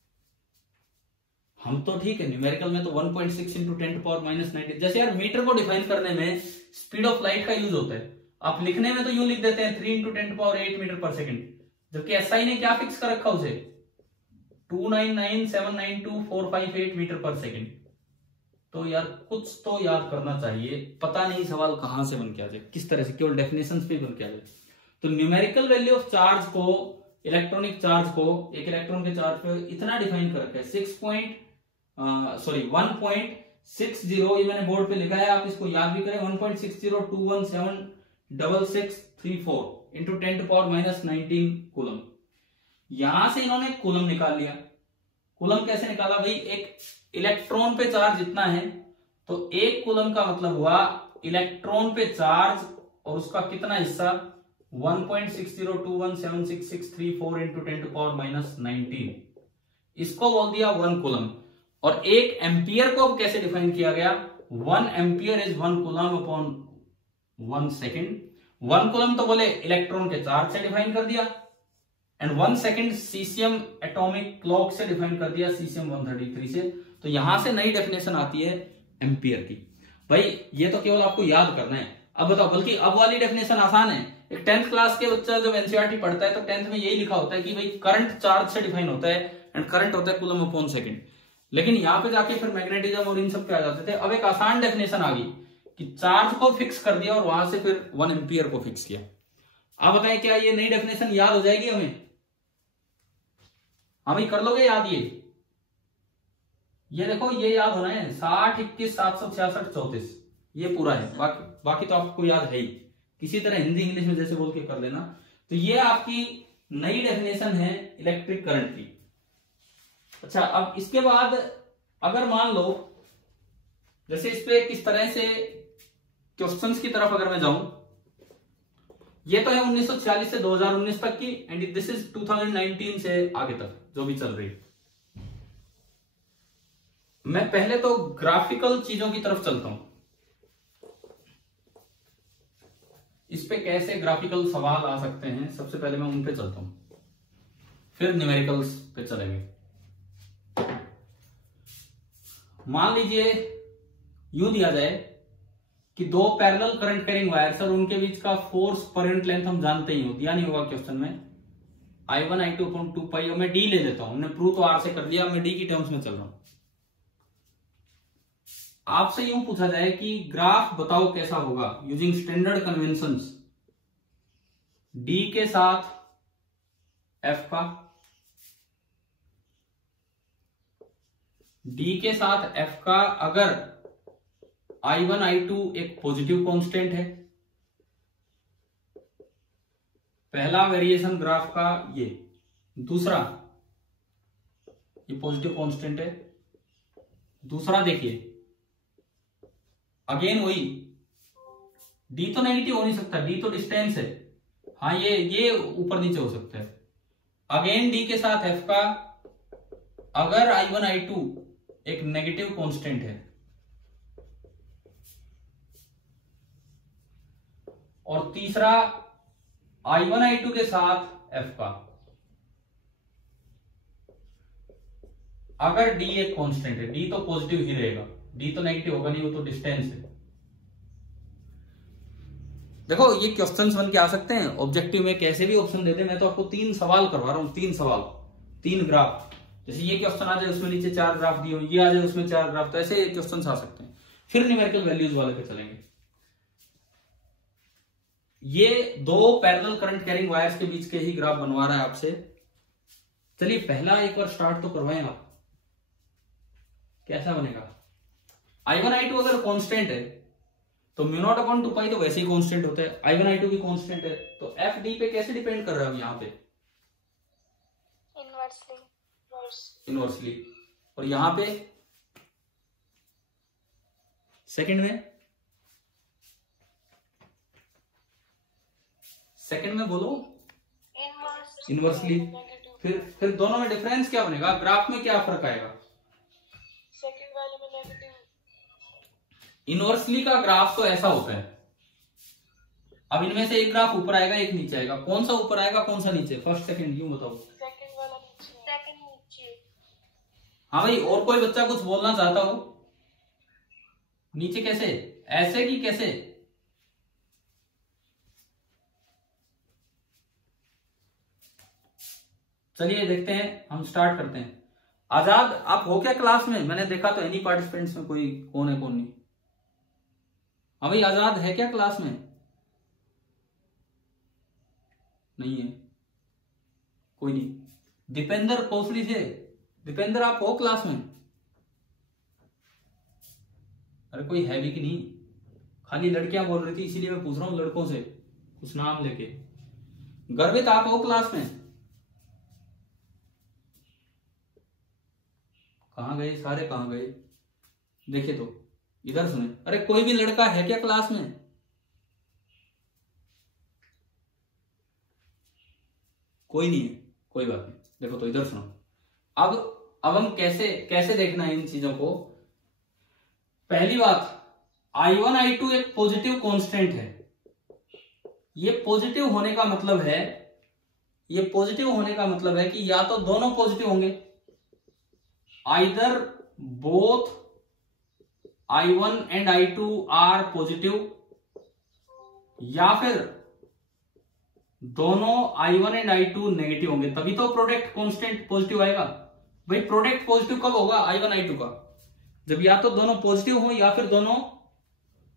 हम तो ठीक है, न्यूमेरिकल में तो 1.6 into 10⁻⁻90, जैसे यार मीटर को डिफाइन करने में स्पीड ऑफ लाइट का यूज होता है, आप लिखने में तो यूं लिख देते हैं 3 into 10⁸ मीटर पर सेकंड, जबकि एसआई ने क्या फिक्स कर रखा उसे, 299792458 मीटर पर सेकंड। तो यार कुछ तो याद करना चाहिए, पता नहीं सवाल कहां से बन के आ जाए, किस तरह से, केवल डेफिनेशंस पे बन के आ जाए। तो न्यूमेरिकल वैल्यू ऑफ चार्ज को, इलेक्ट्रॉनिक चार्ज को, एक इलेक्ट्रॉन के चार्ज पे इतना डिफाइन कर रखा है 1.60, ये मैंने बोर्ड पे लिखा है, आप इसको याद भी करें। 1.602176634 into 10⁻⁻19 कूलम। यहां से इन्होंने कूलम निकाल लिया। कूलम कैसे निकाला भाई, एक इलेक्ट्रॉन पे चार्ज इतना है, तो एक कूलम का मतलब हुआ इलेक्ट्रॉन पे चार्ज और उसका कितना हिस्सा, 1.602176634 into 10⁻⁻19, इसको बोल दिया 1 कूलम। और एक एम्पियर को अब कैसे डिफाइन किया गया, 1 एम्पियर इज 1 कूलम अपॉन 1 सेकेंड। 1 कूलम तो बोले इलेक्ट्रॉन के चार्ज से डिफाइन कर दिया, and 1 second caesium atomic clock से डिफाइन कर दिया, सीसीएम 133 से। तो यहां से नई डेफिनेशन आती है एम्पियर की। भाई ये तो केवल आपको याद करना है। अब बताओ, बल्कि अब वाली डेफिनेशन आसान है। एक 10th क्लास के बच्चा जब एनसीईआरटी पढ़ता है तो 10th में यही लिखा होता है कि भाई करंट चार्ज से डिफाइन होता है, एंड करंट होता है कूलम अपॉन सेकंड। लेकिन यहां पे जाके फिर मैग्नेटिज्म और इन सब पे आ जाते थे। अब एक आसान डेफिनेशन आ गई कि चार्ज को फिक्स कर दिया और वहां से फिर 1 एम्पियर को फिक्स किया। आप बताएं क्या ये नई डेफिनेशन याद हो जाएगी हमें? हाँ भाई, कर लोगे याद? ये देखो, ये याद होना है 60 21 766 34, ये पूरा है। बाकी तो आपको याद है ही, किसी तरह हिंदी इंग्लिश में जैसे बोल के कर लेना। तो ये आपकी नई डेफिनेशन है इलेक्ट्रिक करंट की। अच्छा, अब इसके बाद अगर मान लो जैसे इस पे किस तरह से क्वेश्चंस की तरफ अगर मैं जाऊं, ये तो है 1946 से 2019 तक की, एंड दिस इज 2019 से आगे तक जो भी चल रही है। मैं पहले तो ग्राफिकल चीजों की तरफ चलता हूं, इस पे कैसे ग्राफिकल सवाल आ सकते हैं, सबसे पहले मैं उन पे चलता हूं, फिर न्यूमेरिकल्स पे चलेंगे। मान लीजिए यूं दिया जाए कि दो पैरेलल करंट कैरिंग वायर्स और उनके बीच का फोर्स पर यूनिट लेंथ हम जानते ही हो, दिया नहीं होगा क्वेश्चन में, I1 I2 अपॉन 2 पाई, और मैं डी ले लेता हूं, हमने प्रूव तो आर से कर लिया, मैं डी की टर्म्स में चल रहा हूं। आपसे यूं पूछा जाए कि ग्राफ बताओ कैसा होगा यूजिंग स्टैंडर्ड कन्वेंशंस, डी के साथ एफ का, डी के साथ एफ का, अगर I1 I2 एक पॉजिटिव कांस्टेंट है, पहला वेरिएशन ग्राफ का ये, दूसरा ये पॉजिटिव कांस्टेंट है, दूसरा देखिए अगेन वही, डी तो नेगेटिव हो नहीं सकता, डी तो डिस्टेंस है, हाँ ये ऊपर नीचे हो सकता है, अगेन डी के साथ एफ का, अगर I1 I2 एक नेगेटिव कांस्टेंट है, और तीसरा I1 I2 के साथ एफ का, अगर डी एक कांस्टेंट है, डी तो पॉजिटिव ही रहेगा, डी तो नेगेटिव होगा नहीं, वो तो डिस्टेंस है। देखो ये क्वेश्चंस बन के आ सकते हैं ऑब्जेक्टिव में, कैसे भी ऑप्शन देते हैं। मैं तो आपको 3 सवाल करवा रहा हूं, 3 सवाल 3 ग्राफ, जैसे ये क्वेश्चन आ जाए उसमें नीचे 4 ग्राफ दिए हो, ये आ जाए उसमें 4 ग्राफ, तो ऐसे क्वेश्चंस आ सकते हैं। फिर न्यूमेरिकल वैल्यूज वाले पे चलेंगे। ये दो पैरेलल करंट कैरिंग वायर्स के बीच के ही ग्राफ बनवा रहा है आपसे। चलिए पहला एक बार स्टार्ट तो करवाएं आप, कैसा बनेगा। I1 I2 अगर कांस्टेंट है तो म्यू नॉट अपॉन 2 पाई तो वैसे ही कांस्टेंट होता है, I1 I2 भी कांस्टेंट है, तो एफ डी पे कैसे डिपेंड कर रहा है यहां पे, इनवर्सली, और यहां पे सेकंड में बोलो इनवर्सली। फिर दोनों में डिफरेंस क्या बनेगा, ग्राफ में क्या फर्क आएगा, सेकंड वाले में नेगेटिव। इनवर्सली का ग्राफ तो ऐसा होता है, अब इनमें से एक ग्राफ ऊपर आएगा एक नीचे आएगा, कौन सा ऊपर आएगा कौन सा नीचे, फर्स्ट सेकंड यूं बताओ। सेकंड वाला नीचे, सेकंड नीचे। हाँ भाई, और कोई बच्चा कुछ बोलना चाहता हो, नीचे कैसे, ऐसे कि कैसे, चलिए देखते हैं, हम स्टार्ट करते हैं। आजाद आप हो क्या क्लास में, मैंने देखा तो एनी पार्टिसिपेंट्स में कोई कौन है कौन नहीं। हाँ भाई, आजाद है क्या क्लास में, नहीं है कोई नहीं। दीपेंद्र कोसली से, दीपेंद्र आप हो क्लास में, अरे कोई है भी कि नहीं, खाली लड़कियां बोल रही थी इसीलिए मैं पूछ रहा हूं लड़कों से कुछ नाम लेके। गर्वित आप हो क्लास में, कहां गए सारे, कहां गए, देखिए तो इधर सुने। अरे कोई भी लड़का है क्या क्लास में, कोई नहीं है, कोई बात नहीं, देखो तो इधर सुनो। अब हम कैसे देखना है इन चीजों को। पहली बात, I1 I2 एक पॉजिटिव कांस्टेंट है, ये पॉजिटिव होने का मतलब है, ये पॉजिटिव होने का मतलब है कि या तो दोनों पॉजिटिव होंगे, either both I1 and I2 are positive, या फिर दोनों I1 एंड I2 नेगेटिव होंगे, तभी तो प्रोडक्ट कांस्टेंट पॉजिटिव आएगा। भाई प्रोडक्ट पॉजिटिव कब होगा I1 I2 का, जब या तो दोनों पॉजिटिव हो या फिर दोनों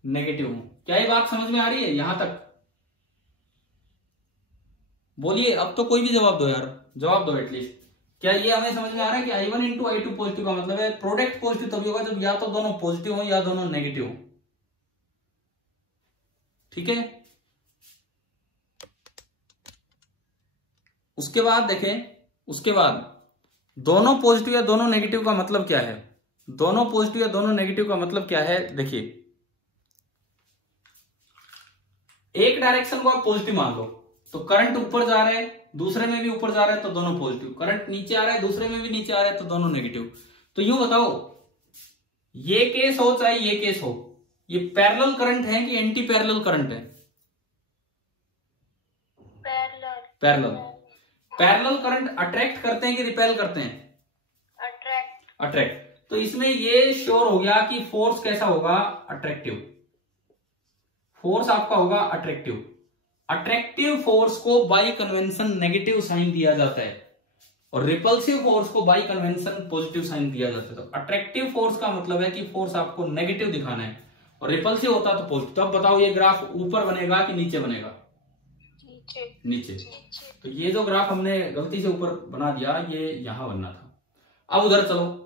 नेगेटिव हो। क्या ये बात समझ में आ रही है यहां तक, बोलिए, अब तो कोई भी जवाब दो यार, जवाब दो एटलीस्ट। क्या ये हमें समझ में आ रहा है कि I1 इंटू I2 पॉजिटिव का मतलब है प्रोडक्ट पॉजिटिव तभी होगा जब या तो दोनों पॉजिटिव हो या दोनों नेगेटिव हो। ठीक है, उसके बाद देखें, उसके बाद दोनों पॉजिटिव या दोनों नेगेटिव का मतलब क्या है? दोनों पॉजिटिव या दोनों नेगेटिव का मतलब क्या है? देखिए, एक डायरेक्शन को आप पॉजिटिव मान लो तो करंट ऊपर जा रहा है, दूसरे में भी ऊपर जा रहा है तो दोनों पॉजिटिव, करंट नीचे आ रहा है दूसरे में भी नीचे आ रहा है तो दोनों नेगेटिव। तो यूं बताओ, ये केस हो चाहे ये केस हो, ये पैरेलल करंट है कि एंटी पैरेलल करंट है? पैरेलल। पैरेलल करंट अट्रैक्ट करते हैं कि रिपेल करते हैं? अट्रैक्ट। तो इसमें ये श्योर हो गया कि फोर्स कैसा होगा? अट्रैक्टिव। फोर्स आपका होगा अट्रैक्टिव। अट्रैक्टिव फोर्स को बाय कन्वेंशन नेगेटिव साइन दिया जाता है और रिपल्सिव फोर्स को बाय कन्वेंशन पॉजिटिव साइन दिया जाता है। तो अट्रैक्टिव फोर्स का मतलब है कि फोर्स आपको नेगेटिव दिखाना है और रिपल्सिव होता तो पॉजिटिव। तो अब बताओ ये ग्राफ ऊपर बनेगा कि नीचे बनेगा? नीचे। तो ये जो ग्राफ हमने गलती से ऊपर बना दिया ये यहां बनना था। अब उधर चलो,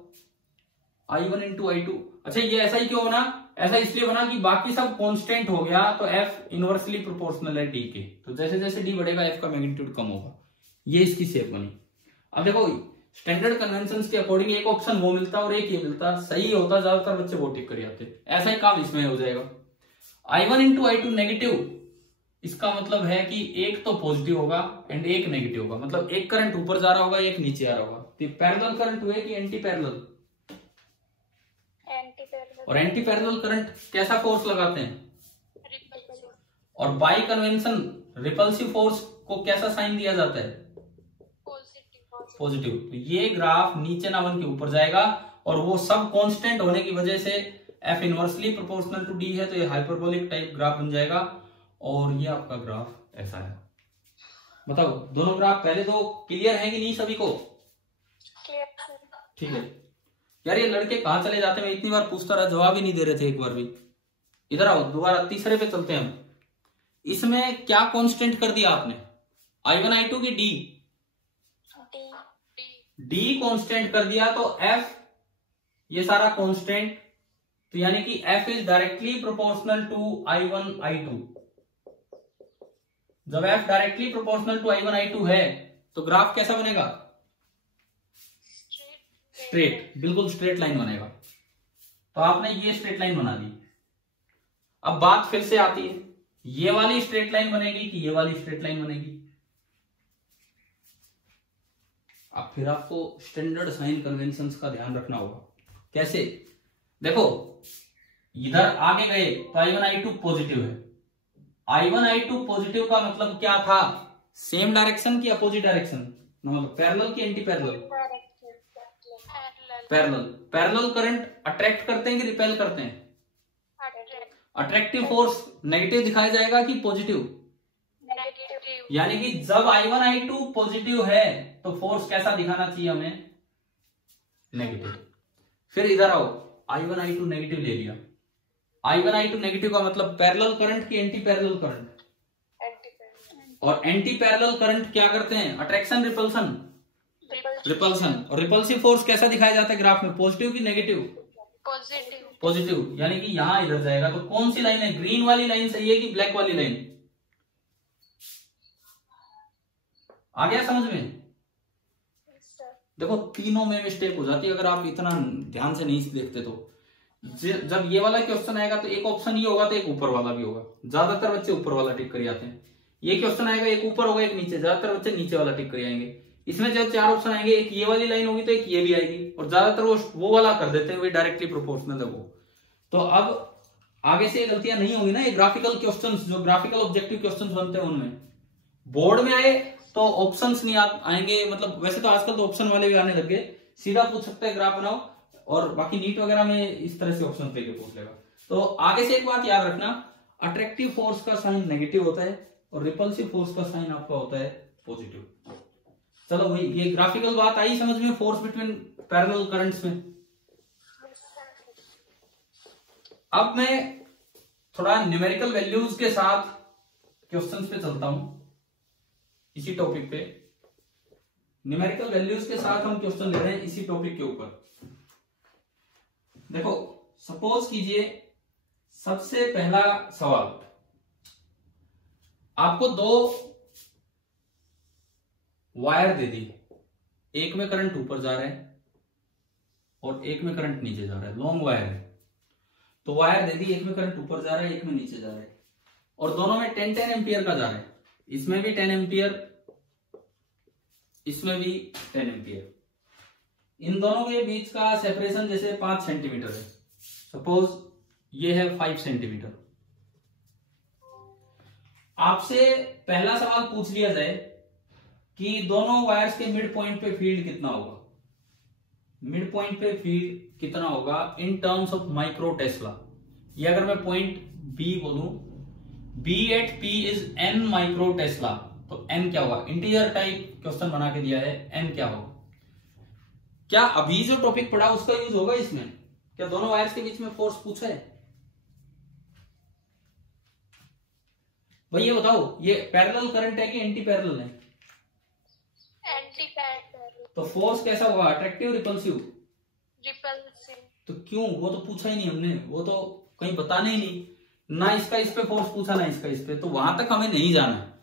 I1 इंटू I2। अच्छा, ये ऐसा ही क्यों बना? ऐसा इसलिए बना कि बाकी सब कांस्टेंट हो गया तो F इनवर्सली प्रोपोर्शनल है D के, तो जैसे जैसे D बढ़ेगा F का मैग्नीट्यूड कम होगा। ये इसकी शेप बनी। अब देखो, स्टैंडर्ड कन्वेंशंस के अकॉर्डिंग एक ऑप्शन वो मिलता और एक ये मिलता, सही होता, ज्यादातर बच्चे वो टिक कर जाते। ऐसा ही काम इसमें हो जाएगा। I1 इंटू I2 नेगेटिव, इसका मतलब है कि एक तो पॉजिटिव होगा एंड एक नेगेटिव होगा, मतलब एक करंट ऊपर जा रहा होगा एक नीचे आ रहा होगा। तो पैरेलल करंट हुए कि एंटी पैरेलल? और एंटी पैरेलल करंट कैसा फोर्स लगाते हैं? और बाय कन्वेंशन रिपल्सिव फोर्स को कैसा साइन दिया जाता है? पॉजिटिव। तो ये ग्राफ नीचे ना बन के ऊपर जाएगा और वो सब कांस्टेंट होने की वजह से F inversely proportional to D है तो ये हाइपरबोलिक टाइप ग्राफ बन जाएगा और ये आपका ग्राफ ऐसा है। बताओ, दोनों ग्राफ पहले तो क्लियर है कि नहीं सभी को? ठीक है यार, ये लड़के कहां चले जाते हैं? मैं इतनी बार पूछता रहा, जवाब ही नहीं दे रहे थे एक बार भी। इधर आओ, दोबारा तीसरे पे चलते हैं हम। इसमें क्या कांस्टेंट कर दिया आपने? I1 I2 की D कांस्टेंट कर दिया तो F ये सारा कांस्टेंट, तो यानी कि F is directly proportional to I1 I2। जब F directly proportional to I1 I2 है तो ग्राफ कैसा बनेगा? स्ट्रेट, बिल्कुल स्ट्रेट लाइन बनेगा। तो आपने ये स्ट्रेट लाइन बना दी। अब बात फिर से आती है, ये वाली स्ट्रेट लाइन बनेगी कि ये वाली स्ट्रेट लाइन बनेगी? अब फिर आपको स्टैंडर्ड साइन कन्वेंशंस का ध्यान रखना होगा। कैसे? देखो, इधर आगे गए तो I1 I2 पॉजिटिव है। I1 I2 पॉजिटिव का मतलब क्या था? सेम डायरेक्शन की अपोजिट डायरेक्शन? मतलब पैरेलल की anti parallel? Parallel. Parallel current attract करते हैं कि रिपेल करते हैं? अट्रैक्टिव फोर्स नेगेटिव दिखाया जाएगा कि पॉजिटिव? यानी कि जब I1 I2 पॉजिटिव है तो फोर्स कैसा दिखाना चाहिए हमें? नेगेटिव। फिर इधर आओ, I1 I2 नेगेटिव ले लिया। I1 I2 नेगेटिव का मतलब पैरेलल करंट की एंटी पैरेलल करंट? और एंटी पैरेलल करंट क्या करते हैं? Attraction repulsion? रिपल्सन। और रिपल्सिव फोर्स कैसा दिखाया जाता है ग्राफ में? पॉजिटिव की नेगेटिव? पॉजिटिव। यानी कि यहां इधर जाएगा तो कौन सी लाइन है? ग्रीन वाली लाइन सही है कि ब्लैक वाली लाइन? आ गया समझ में? देखो, तीनों में मिस्टेक हो जाती है अगर आप इतना ध्यान से नहीं देखते तो। जब ये वाला क्वेश्चन आएगा तो एक ऑप्शन ये होगा तो एक ऊपर वाला भी होगा। ज्यादातर बच्चे ऊपर वाला टिक कर जाते हैं। ये क्वेश्चन आएगा एक ऊपर होगा एक नीचे, ज्यादातर बच्चे नीचे वाला टिक कर आएंगे। इसमें जब चार ऑप्शन आएंगे, एक ये वाली लाइन होगी तो एक ये भी आएगी और ज्यादातर वो वाला कर देते हैं, वो डायरेक्टली प्रोपोर्शनल है वो। तो अब आगे से ये गलतियां नहीं होगी ना। ये ग्राफिकल क्वेश्चंस, जो ग्राफिकल ऑब्जेक्टिव क्वेश्चंस बनते हैं उनमें बोर्ड में आए तो ऑप्शंस नहीं आएंगे। मतलब वैसे तो आजकल तो ऑप्शन वाले भी आने लग गए, सीधा पूछ सकते हैं ग्राफ बनाओ, और बाकी नीट वगैरह में इस तरह से ऑप्शन लेके पूछ लेगा। तो आगे से एक बात याद रखना, अट्रैक्टिव फोर्स का साइन नेगेटिव होता है और रिपल्सिव फोर्स का साइन आपका होता है पॉजिटिव। चलो भाई, ये ग्राफिकल बात आई समझ में, फोर्स बिटवीन पैरेलल करंट्स में। अब मैं थोड़ा न्यूमेरिकल वैल्यूज के साथ क्वेश्चंस पे चलता हूं। इसी टॉपिक पे न्यूमेरिकल वैल्यूज के साथ हम क्वेश्चन ले रहे हैं इसी टॉपिक के ऊपर। देखो सपोज कीजिए, सबसे पहला सवाल, आपको दो वायर दे दी, एक में करंट ऊपर जा रहा है और एक में करंट नीचे जा रहा है, लॉन्ग वायर है। तो वायर दे दी, एक में करंट ऊपर जा रहा है, एक में नीचे जा रहा है, और दोनों में 10-10 एम्पियर का जा रहा है। इसमें भी 10 एम्पियर, इसमें भी 10 एम्पियर। इन दोनों के बीच का सेपरेशन जैसे 5 सेंटीमीटर है, सपोज ये है 5 सेंटीमीटर। आपसे पहला सवाल पूछ लिया जाए कि दोनों वायर्स के मिड पॉइंट पे फील्ड कितना होगा। मिड पॉइंट पे फील्ड कितना होगा in terms of micro tesla. ये अगर मैं पॉइंट बी बोलूं, B at P is N micro tesla, तो एन क्या होगा? इंटीजर टाइप क्वेश्चन बना के दिया है, एन क्या होगा? क्या अभी जो टॉपिक पढ़ा उसका यूज होगा इसमें? क्या दोनों वायर्स के बीच में फोर्स पूछा है? भाई ये बताओ, ये पैरेलल करंट है कि एंटी पैरेलल है? Anti parallel. तो फोर्स कैसा होगा? Attractive, repulsive? रिपल्सिव। तो क्यों? वो तो पूछा ही नहीं हमने, वो तो कहीं बताने ही नहीं, ना इसका इस पे फोर्स पूछा ना इसका इस पे, तो वहां तक हमें नहीं जाना है।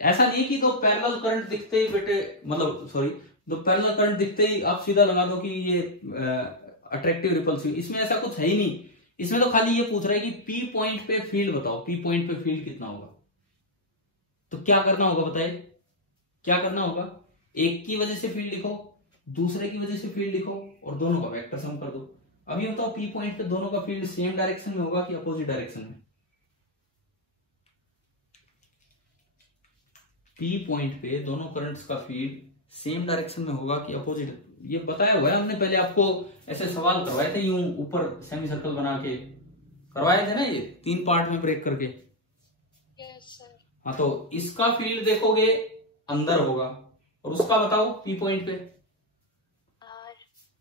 ऐसा नहीं कि दो पैरेलल करंट दिखते ही बेटे, मतलब सॉरी, दो पैरेलल करंट दिखते ही आप सीधा लगा दो कि ये अट्रैक्टिव, रिपल्सिव। इसमें ऐसा कुछ है ही नहीं। इसमें तो खाली ये पूछ रहा है कि पी पॉइंट पे फील्ड बताओ, पी पॉइंट पे फील्ड कितना होगा। तो क्या करना होगा बताइए, क्या करना होगा? एक की वजह से फील्ड लिखो, दूसरे की वजह से फील्ड लिखो, और दोनों का वेक्टर सम कर दो। अब ये बताओ, पी पॉइंट पे दोनों का फील्ड सेम डायरेक्शन में होगा कि अपोजिट डायरेक्शन में? पी पॉइंट पे दोनों करंट्स का फील्ड सेम डायरेक्शन में होगा कि अपोजिट? ये बताया हुआ है हमने पहले, आपको ऐसे सवाल करवाए थे, यूं ऊपर सेमी सर्कल बना के करवाए थे ना, ये 3 पार्ट में ब्रेक करके। Yes sir. हाँ, तो इसका फील्ड देखोगे अंदर होगा, और उसका बताओ पी पॉइंट पे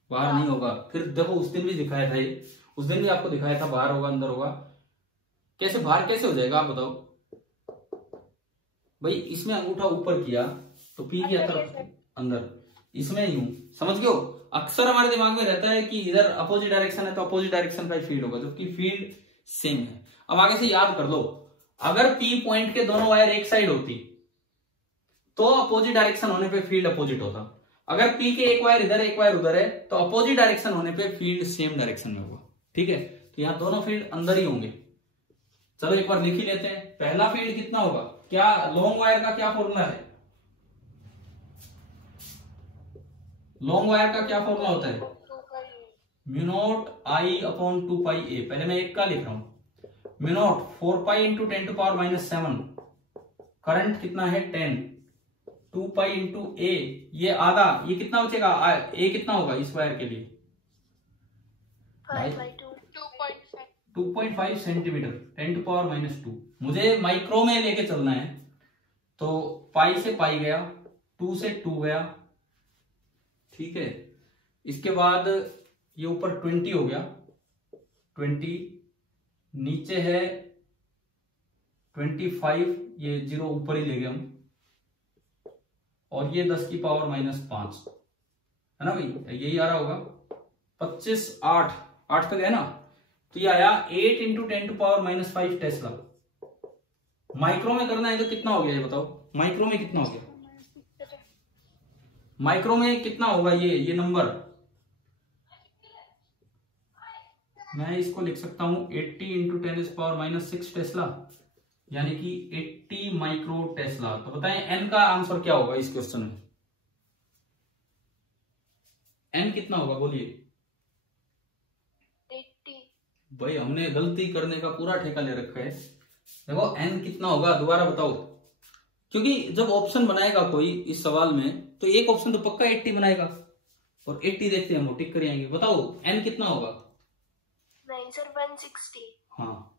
बाहर नहीं होगा। फिर देखो उस दिन भी दिखाया था ये, उस दिन भी आपको दिखाया था बाहर होगा अंदर होगा। कैसे बाहर कैसे हो जाएगा आप बताओ? भाई इसमें अंगूठा ऊपर किया तो पी की तरफ अंदर, इसमें यूं, समझ गए हो? अक्सर हमारे दिमाग में रहता है कि इधर अपोजिट डायरेक्शन है तो अपोजिट डायरेक्शन का फील्ड होगा, जबकि फील्ड सेम है। अब आगे से याद कर लो, अगर पी पॉइंट के दोनों वायर एक साइड होती तो अपोजिट डायरेक्शन होने पे फील्ड अपोजिट होता। अगर पी के एक वायर इधर एक वायर उधर है तो अपोजिट डायरेक्शन होने पे फील्ड सेम डायरेक्शन में होगा। ठीक है, तो यहां दोनों फील्ड अंदर ही होंगे। चलो एक बार लिख ही लेते हैं। पहला फील्ड कितना होगा? क्या लॉन्ग वायर का क्या फॉर्मूला है? लॉन्ग वायर का क्या फॉर्मूला होता है? Mu naught I upon 2 pi A. पहले मैं एक का लिख रहा हूं, mu naught 4 pi into 10 to power -7। Current कितना है? 10। 2 पाई इंटू ए, ये आधा, ये कितना बचेगा? ए कितना होगा इस वायर के लिए? 2.5 सेंटीमीटर, 10 टू पावर -2। मुझे माइक्रो में लेके चलना है, तो पाई से पाई गया, 2 से 2 गया। ठीक है, इसके बाद ये ऊपर 20 हो गया, 20 नीचे है 25, ये 0 ऊपर ही ले गए हम, और ये 10 की पावर -5 है ना भाई, यही आ रहा होगा। 25 8 पे गए ना, तो ये आया 8 into 10 to power -5 tesla. Micro में करना है तो कितना हो गया ये बताओ? माइक्रो में कितना हो गया? माइक्रो में कितना होगा ये नंबर? मैं इसको लिख सकता हूं 80 इंटू 10⁻⁻6 टेस्ला, यानी कि 80 माइक्रो टेस्ला। तो बताएं एन का आंसर क्या होगा इस क्वेश्चन में? एन कितना होगा बोलिए? 80। भाई हमने गलती करने का पूरा ठेका ले रखा है। देखो एन कितना होगा दोबारा बताओ, क्योंकि जब ऑप्शन बनाएगा कोई इस सवाल में तो एक ऑप्शन तो पक्का 80 बनाएगा, और 80 देखते हैं हम, टिक कर आएंगे। बताओ एन कितना होगा? नहीं सर, 160। हाँ,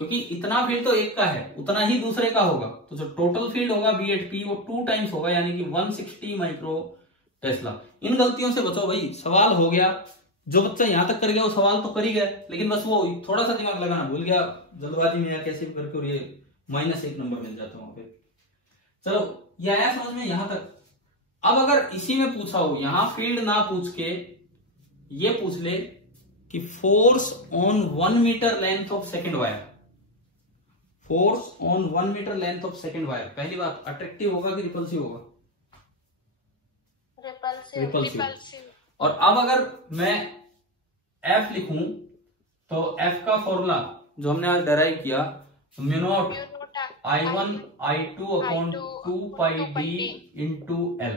क्योंकि इतना फील्ड तो एक का है, उतना ही दूसरे का होगा, तो जो टोटल फील्ड होगा बी एट पी वो 2 टाइम्स होगा, यानी कि 160 माइक्रो टेस्ला। इन गलतियों से बचो भाई। सवाल हो गया, जो बच्चा यहां तक कर गया वो सवाल तो कर ही गया, लेकिन बस वो थोड़ा सा दिमाग लगाना भूल गया जल्दबाजी में या कैसे भी करके, और ये -1 नंबर मिल जाता है वहां पे। चलो ये आया समझ में यहां तक। अब अगर इसी में पूछा हो, यहां फील्ड ना पूछ के ये पूछ ले कि force on 1 metre length of second wire, force on 1 metre length of second wire, पहली बात अट्रैक्टिव होगा कि रिपल्सिव होगा? रिपल्सिव। और अब अगर मैं F लिखूं तो F का फॉर्मूला जो हमने आज डेराइव किया, mu naught I1 I2 upon 2 pi D into L,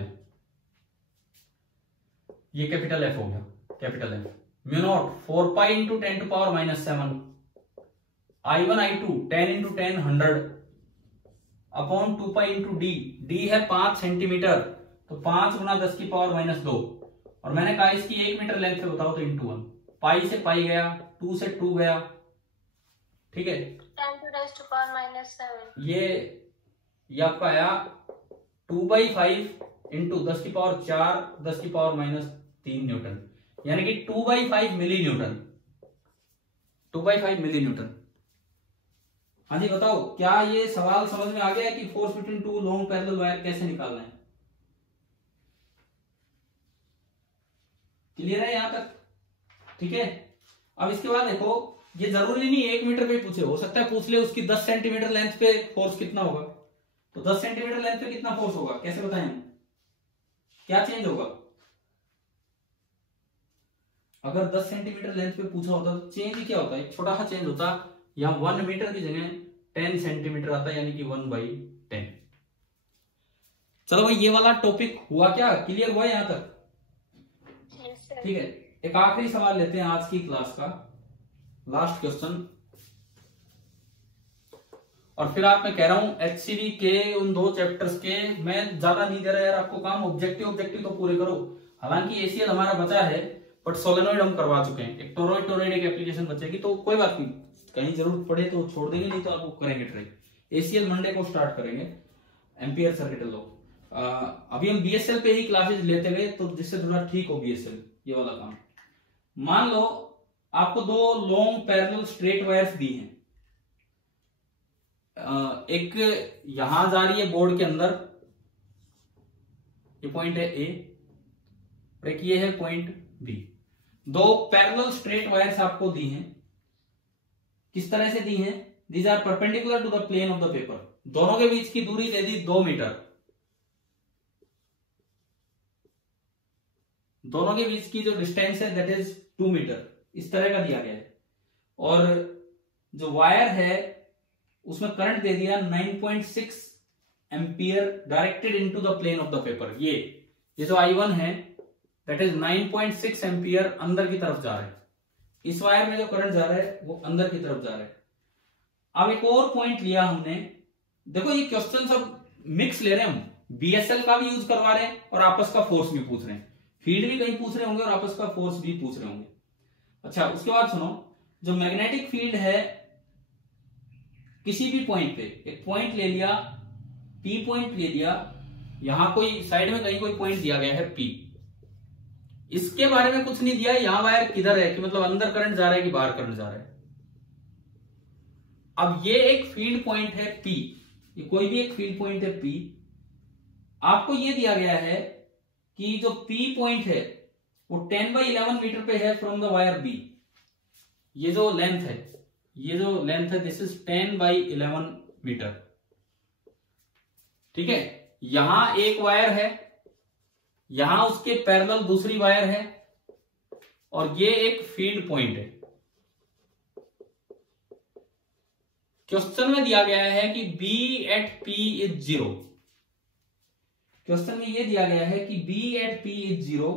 ये कैपिटल F हो गया, capital F। Mu naught 4 pi into 10 to power minus 7, I1 I2 10 into 10 100 upon 2 pi into D, D है 5 centimetre, तो 5 गुना 10 की पावर माइनस 2, और मैंने कहा इसकी 1 मीटर लेंथ पे बताओ तो इंटू 1, पाई से पाई गया, 2 से 2 गया, ठीक है, 10 to raise to power minus 7, ये आपका आया 2/5 इंटू 10 की पावर 4 10 की पावर माइनस 3 न्यूटन, यानी कि 2/5 मिली न्यूटन, 2/5 मिली न्यूटन। हाँ जी बताओ, क्या ये सवाल समझ में आ गया कि force between two long parallel wire कैसे निकालना है? क्लियर है यहां तक? ठीक है। अब इसके बाद देखो, ये जरूरी नहीं 1 मीटर पे पूछे, हो सकता है पूछ ले उसकी 10 सेंटीमीटर लेंथ पे फोर्स कितना होगा, तो 10 सेंटीमीटर लेंथ पे कितना फोर्स होगा कैसे बताएं हम? क्या चेंज होगा? अगर 10 सेंटीमीटर लेंथ पे पूछा होता तो चेंज ही क्या होता है? एक छोटा सा चेंज होता, यहां 1 मीटर की जगह 10 सेंटीमीटर आता है, यानी कि 1/10। चलो भाई, ये वाला टॉपिक हुआ क्या, क्लियर हुआ यहां तक? ठीक है। एक आखिरी सवाल लेते हैं आज की क्लास का, लास्ट क्वेश्चन, और फिर आप मैं कह रहा हूं HCV के उन 2 चैप्टर्स के मैं ज्यादा नहीं दे रहा यार आपको काम, ऑब्जेक्टिव तो पूरे करो। हालांकि ACL हमारा बचा है, बट सोलेनॉइड हम करवा चुके हैं, एक टोरॉइड एक एप्लीकेशन बचेगी, तो कोई बात नहीं, कहीं जरूरत पड़े तो छोड़ देंगे, नहीं तो आपको करेंगे ट्राई। ACL मंडे को स्टार्ट करेंगे, एम्पियर सर्किट लो। अभी हम BSL पे ही क्लासेस लेते गए, तो जिससे थोड़ा ठीक हो BSL ये वाला काम। मान लो आपको 2 लॉन्ग पैरेलल स्ट्रेट वायर्स दी हैं, एक यहां जा रही है बोर्ड के अंदर, ये पॉइंट है A, और एक ये है point B। 2 parallel straight wires आपको दी हैं, किस तरह से दी हैं? These are perpendicular to the plane of the paper, दोनों के बीच की दूरी दे दी 2 मीटर, दोनों के बीच की जो डिस्टेंस है दैट इज 2 मीटर, इस तरह का दिया गया है। और जो वायर है उसमें करंट दे दिया 9.6 ampere directed into the plane of the paper. ये जो I1 है दैट इज 9.6 एम्पियर अंदर की तरफ जा रहा है, इस वायर में जो करंट जा रहा है वो अंदर की तरफ जा रहा है। अब एक और पॉइंट लिया हमने, देखो ये क्वेश्चन सब मिक्स ले रहे हैं हम, BSL का भी यूज करवा रहे हैं और आपस का फोर्स भी पूछ रहे हैं, फील्ड भी कहीं पूछ रहे होंगे और आपस का फोर्स भी पूछ रहे होंगे। अच्छा, उसके बाद सुनो, जो मैग्नेटिक फील्ड है किसी भी पॉइंट पे, एक पॉइंट ले लिया P पॉइंट ले लिया, यहां कोई साइड में कहीं कोई पॉइंट दिया गया है P, इसके बारे में कुछ नहीं दिया यहां वायर किधर है, कि मतलब अंदर करंट जा रहा है कि बाहर करंट जा रहा है। अब ये एक फील्ड पॉइंट है P, ये कोई भी एक फील्ड पॉइंट है P, आपको ये दिया गया है कि जो P पॉइंट है वो 10/11 मीटर पे है फ्रॉम द वायर B। ये जो लेंथ है दिस इज 10/11 मीटर, ठीक है। यहां एक वायर है, यहां उसके पैरेलल दूसरी वायर है, और ये एक फील्ड पॉइंट है। क्वेश्चन में दिया गया है कि B at P is 0, question में ये दिया गया है कि B at P is 0,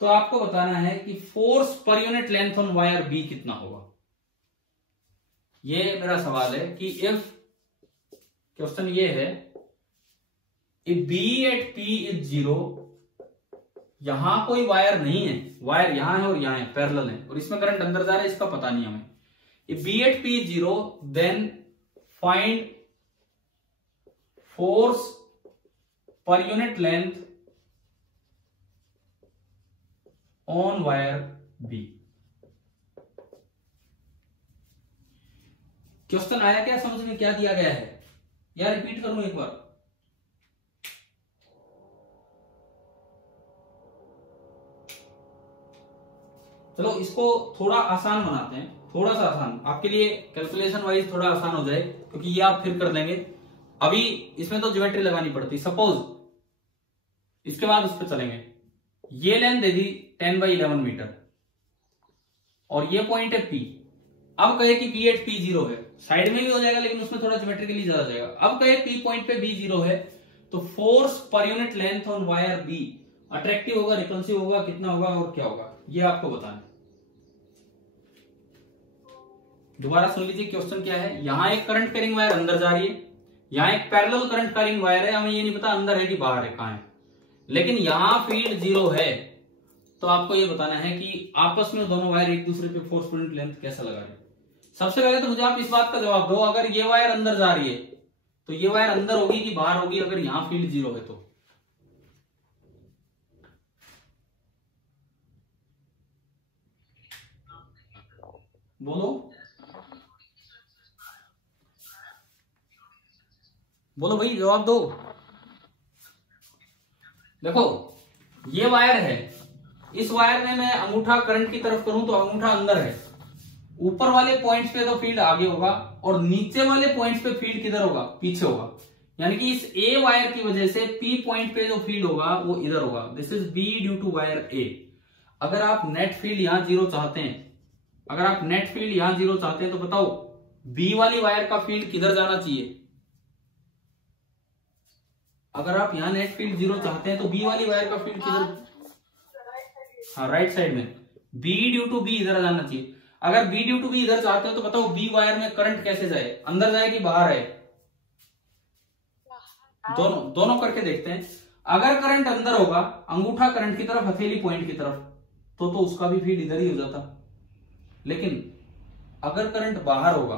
तो आपको बताना है कि फोर्स पर unit length on wire B कितना होगा। ये मेरा सवाल है कि इफ, क्वेश्चन ये है if B at P is 0, यहां कोई वायर नहीं है, वायर यहां है और यहां है, पैरेलल है, और इसमें करंट अंदर जा रहा है, इसका पता नहीं हमें। if B at P is 0, then find force per unit length on wire B। Question आया क्या समझ में, क्या दिया गया है? या रिपीट करूं एक बार? चलो इसको थोड़ा आसान बनाते हैं, थोड़ा सा आसान आपके लिए, कैलकुलेशन वाइज थोड़ा आसान हो जाए, क्योंकि ये आप फिर कर देंगे। अभी इसमें तो ज्योमेट्री लगानी पड़ती। सपोज इसके बाद उस पर चलेंगे। ये लेंथ दे दी 10/11 मीटर और ये पॉइंट है P। अब कहे कि P एट P0 है, साइड में भी हो जाएगा लेकिन उसमें थोड़ा ज्योमेट्रिकली ज्यादा जाएगा। अब कहे P पॉइंट पे B0 है, तो फोर्स पर unit length on wire B attractive होगा, रिपल्सिव होगा, कितना होगा और क्या होगा, ये आपको बताना है। दोबारा सुन लीजिए क्वेश्चन क्या है। यहां एक करंट कैरिंग वायर अंदर जा रही है, यहां एक पैरेलल करंट कैरिंग वायर है, हमें ये नहीं पता अंदर है कि बाहर है, कहां है, लेकिन यहां फील्ड 0 है। तो आपको ये बताना है कि आपस में दोनों वायर एक दूसरे पे फोर्स पर यूनिट लेंथ कैसा लगा रहे हैं। सबसे पहले तो मुझे आप इस बात का जवाब दो, अगर ये वायर अंदर जा रही है तो ये वायर अंदर होगी कि बाहर होगी, अगर यहां फील्ड 0 है तो? बोलो बोलो भाई, जवाब दो। देखो ये वायर है, इस वायर में मैं अंगूठा करंट की तरफ करूं तो अंगूठा अंदर है, ऊपर वाले पॉइंट्स पे तो फील्ड आगे होगा और नीचे वाले पॉइंट्स पे फील्ड किधर होगा, पीछे होगा। यानी कि इस ए वायर की वजह से पी पॉइंट पे जो फील्ड होगा वो इधर होगा। This is B due to wire A. अगर आप नेट फील्ड यहां 0 चाहते हैं, अगर आप नेट फील्ड यहां 0 चाहते हैं तो बताओ बी वाली वायर का फील्ड किधर जाना चाहिए? अगर आप यहां नेट फील्ड 0 चाहते हैं तो बी वाली वायर का फील्ड किधर? हाँ, राइट साइड में। बी ड्यू टू बी इधर जाना चाहिए। अगर बी ड्यू टू बी इधर चाहते हो तो बताओ बी वायर में करंट कैसे जाए, अंदर जाए कि बाहर आए? दोनों करके देखते हैं। अगर करंट अंदर होगा, अंगूठा करंट की तरफ, हथेली पॉइंट की तरफ, तो उसका भी फील्ड इधर ही हो जाता। लेकिन अगर करंट बाहर होगा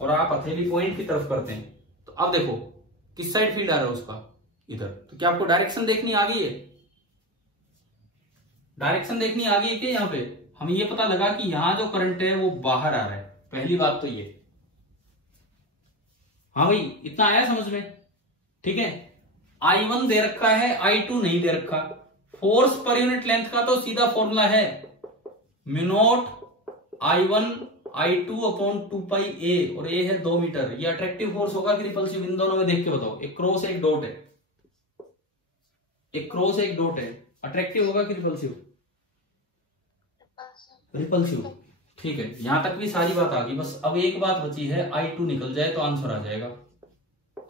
और आप हथेली पॉइंट की तरफ करते हैं तो अब देखो किस साइड फील्ड आ रहा है उसका, इधर। तो क्या आपको डायरेक्शन देखनी आ गई है? डायरेक्शन देखनी आ गई है क्या? यहां पे हमें ये पता लगा कि यहां जो करंट है वो बाहर आ रहा है, पहली बात तो ये। हाँ भाई, इतना आया समझ में? ठीक है, I1 दे रखा है, I2 नहीं दे रखा। फोर्स पर यूनिट लेंथ का तो सीधा फॉर्मूला है mu naught I1 I2 upon 2πa, और a है 2 मीटर। ये अट्रैक्टिव फोर्स होगा कि रिपल्सिव? इन दोनों में देख के बताओ। एक क्रॉस एक डॉट है, एक क्रॉस एक डॉट है, अट्रैक्टिव होगा कि रिपल्सिव? रिपल्सिव। ठीक है, यहां तक भी सारी बात आ गई। बस अब एक बात बची है, I2 निकल जाए तो आंसर आ जाएगा।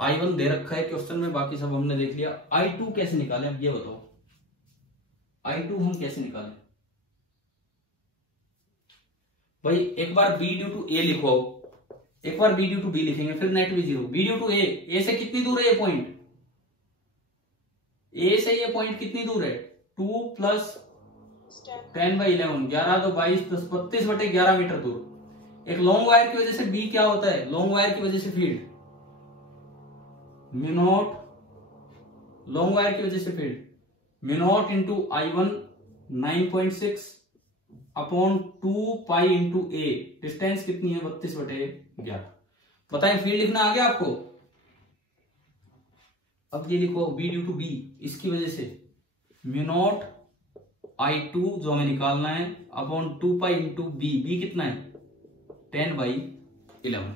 I1 दे रखा है क्वेश्चन में, बाकी सब हमने देख लिया। I2 कैसे निकालें अब ये बताओ, I2 हम कैसे निकालें? भाई एक बार B ड्यू टू A लिखो, एक बार B ड्यू टू B लिखेंगे, फिर नेट भी 0। B ड्यू टू A से कितनी दूर है ये पॉइंट? A से ये पॉइंट कितनी दूर है? 2 प्लस 10/11, 11 तो 22 प्लस 32/11 मीटर दूर। एक लॉन्ग वायर की वजह से B क्या होता है? लॉन्ग वायर की वजह से field mu naught, long wire की वजह से field mu naught into I1 9.6 upon 2π into A। Distance कितनी है? 32/11। बताएं, फील्ड लिखना आ गया आपको? अब ये लिखो B ड्यू टू B, इसकी वजह से म्यू नॉट I2 जो हमें निकालना है अपॉन 2π इंटू B। B कितना है? 10/11।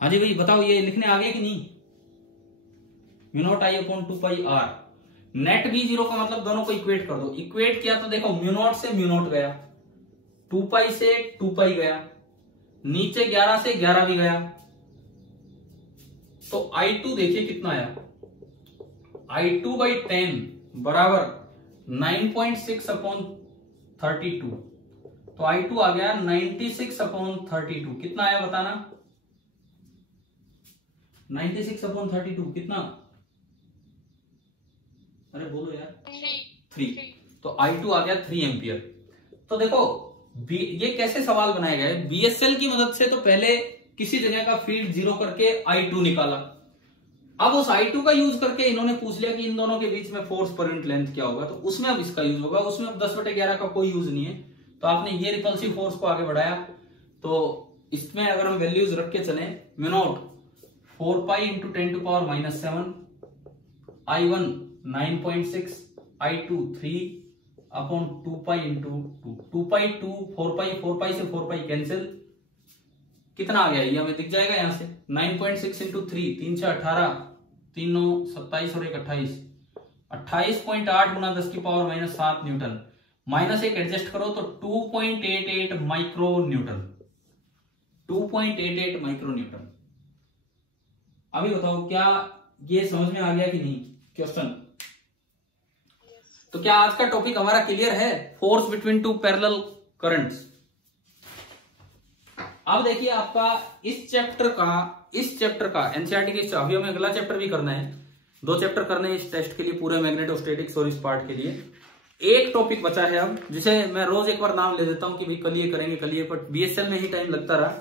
हाँ जी भाई बताओ, ये लिखने आ गया कि नहीं? Mu naught I upon 2πr। Net भी 0 का मतलब दोनों को इक्वेट कर दो। इक्वेट किया तो देखो म्यू नॉट से म्यू नॉट गया, 2π से 2π गया, नीचे 11 से 11 भी गया। तो I2 देखिए कितना आया, I2/10 बराबर 9.6 अपॉन 32। तो I2 आ गया 96 अपॉन 32। कितना आया बताना? 96 अपॉन 32 कितना? अरे बोलो यार। 3। तो I2 आ गया 3 एम्पियर। तो देखो ये कैसे सवाल बनाया गया है? BSL की मदद से तो पहले किसी जगह का फील्ड 0 करके I2 निकाला, अब उस I2 का यूज करके इन्होंने पूछ लिया कि इन दोनों के बीच में फोर्स पर यूनिट लेंथ क्या होगा, तो उसमें अब इसका यूज होगा। उसमें अब 10/11 का कोई यूज नहीं है, तो आपने ये रिपल्सिव फोर्स को आगे बढ़ाया। तो इसमें अगर हम वैल्यूज रख के चले, mu naught 4π into 10⁻⁻7, I1 9.6, I2 3, upon 2 pi into 2 pi 2 4 pi 4 pi से 4 पाई कैंसिल, कितना आ गया ये हमें दिख जाएगा यहां से 9.6 इंटू 3 3 से 18 3 9 27 और 1 28 28.8 गुना 10 की पावर माइनस 7 न्यूटन, माइनस एक एडजस्ट करो तो 2.88 माइक्रो न्यूटन, 2.88 माइक्रो न्यूटन। अभी बताओ क्या ये समझ में आ गया कि नहीं क्वेश्चन? तो क्या आज का टॉपिक हमारा क्लियर है, force between two parallel currents. अब देखिए आपका इस चैप्टर का एनसीईआरटी के अभी हमें अगला चैप्टर भी करना है, 2 चैप्टर करने हैं इस टेस्ट के लिए, पूरे मैग्नेटोस्टैटिक्स और इस पार्ट के लिए। एक टॉपिक बचा है अब, जिसे मैं रोज एक बार नाम ले देता हूं कि भाई कल ये करेंगे कल ये, बट बीएसएल में ही टाइम लगता रहा।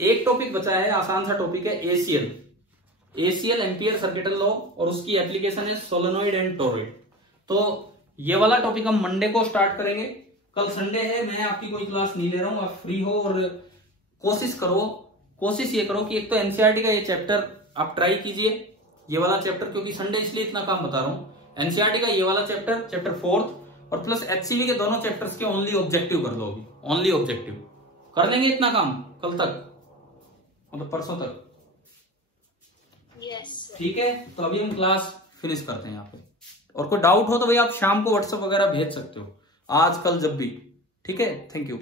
एक टॉपिक बचा है, आसान सा टॉपिक है, एसीएल एम्पियर सर्किटल लॉ, और उसकी एप्लीकेशन है सोलेनॉइड एंड टोरॉइड। तो ये वाला टॉपिक हम मंडे को स्टार्ट करेंगे। कल संडे है, मैं आपकी कोई क्लास नहीं ले रहा हूं, आप फ्री हो और कोशिश ये करो कि एक तो एनसीईआरटी का ये चैप्टर आप ट्राई कीजिए, ये वाला चैप्टर, क्योंकि संडे इसलिए इतना काम बता रहा हूं। एनसीईआरटी का ये वाला चैप्टर 4th और प्लस एचसीवी के दोनों चैप्टर्स के ओनली ऑब्जेक्टिव कर लो, अभी ओनली ऑब्जेक्टिव कर लेंगे इतना काम कल तक, मतलब परसों तक। यस ठीक है, तो अभी हम क्लास फिनिश करते हैं यहाँ पे, और कोई डाउट हो तो भाई आप शाम को व्हाट्सएप वगैरह भेज सकते हो, आज कल जब भी। ठीक है, थैंक यू।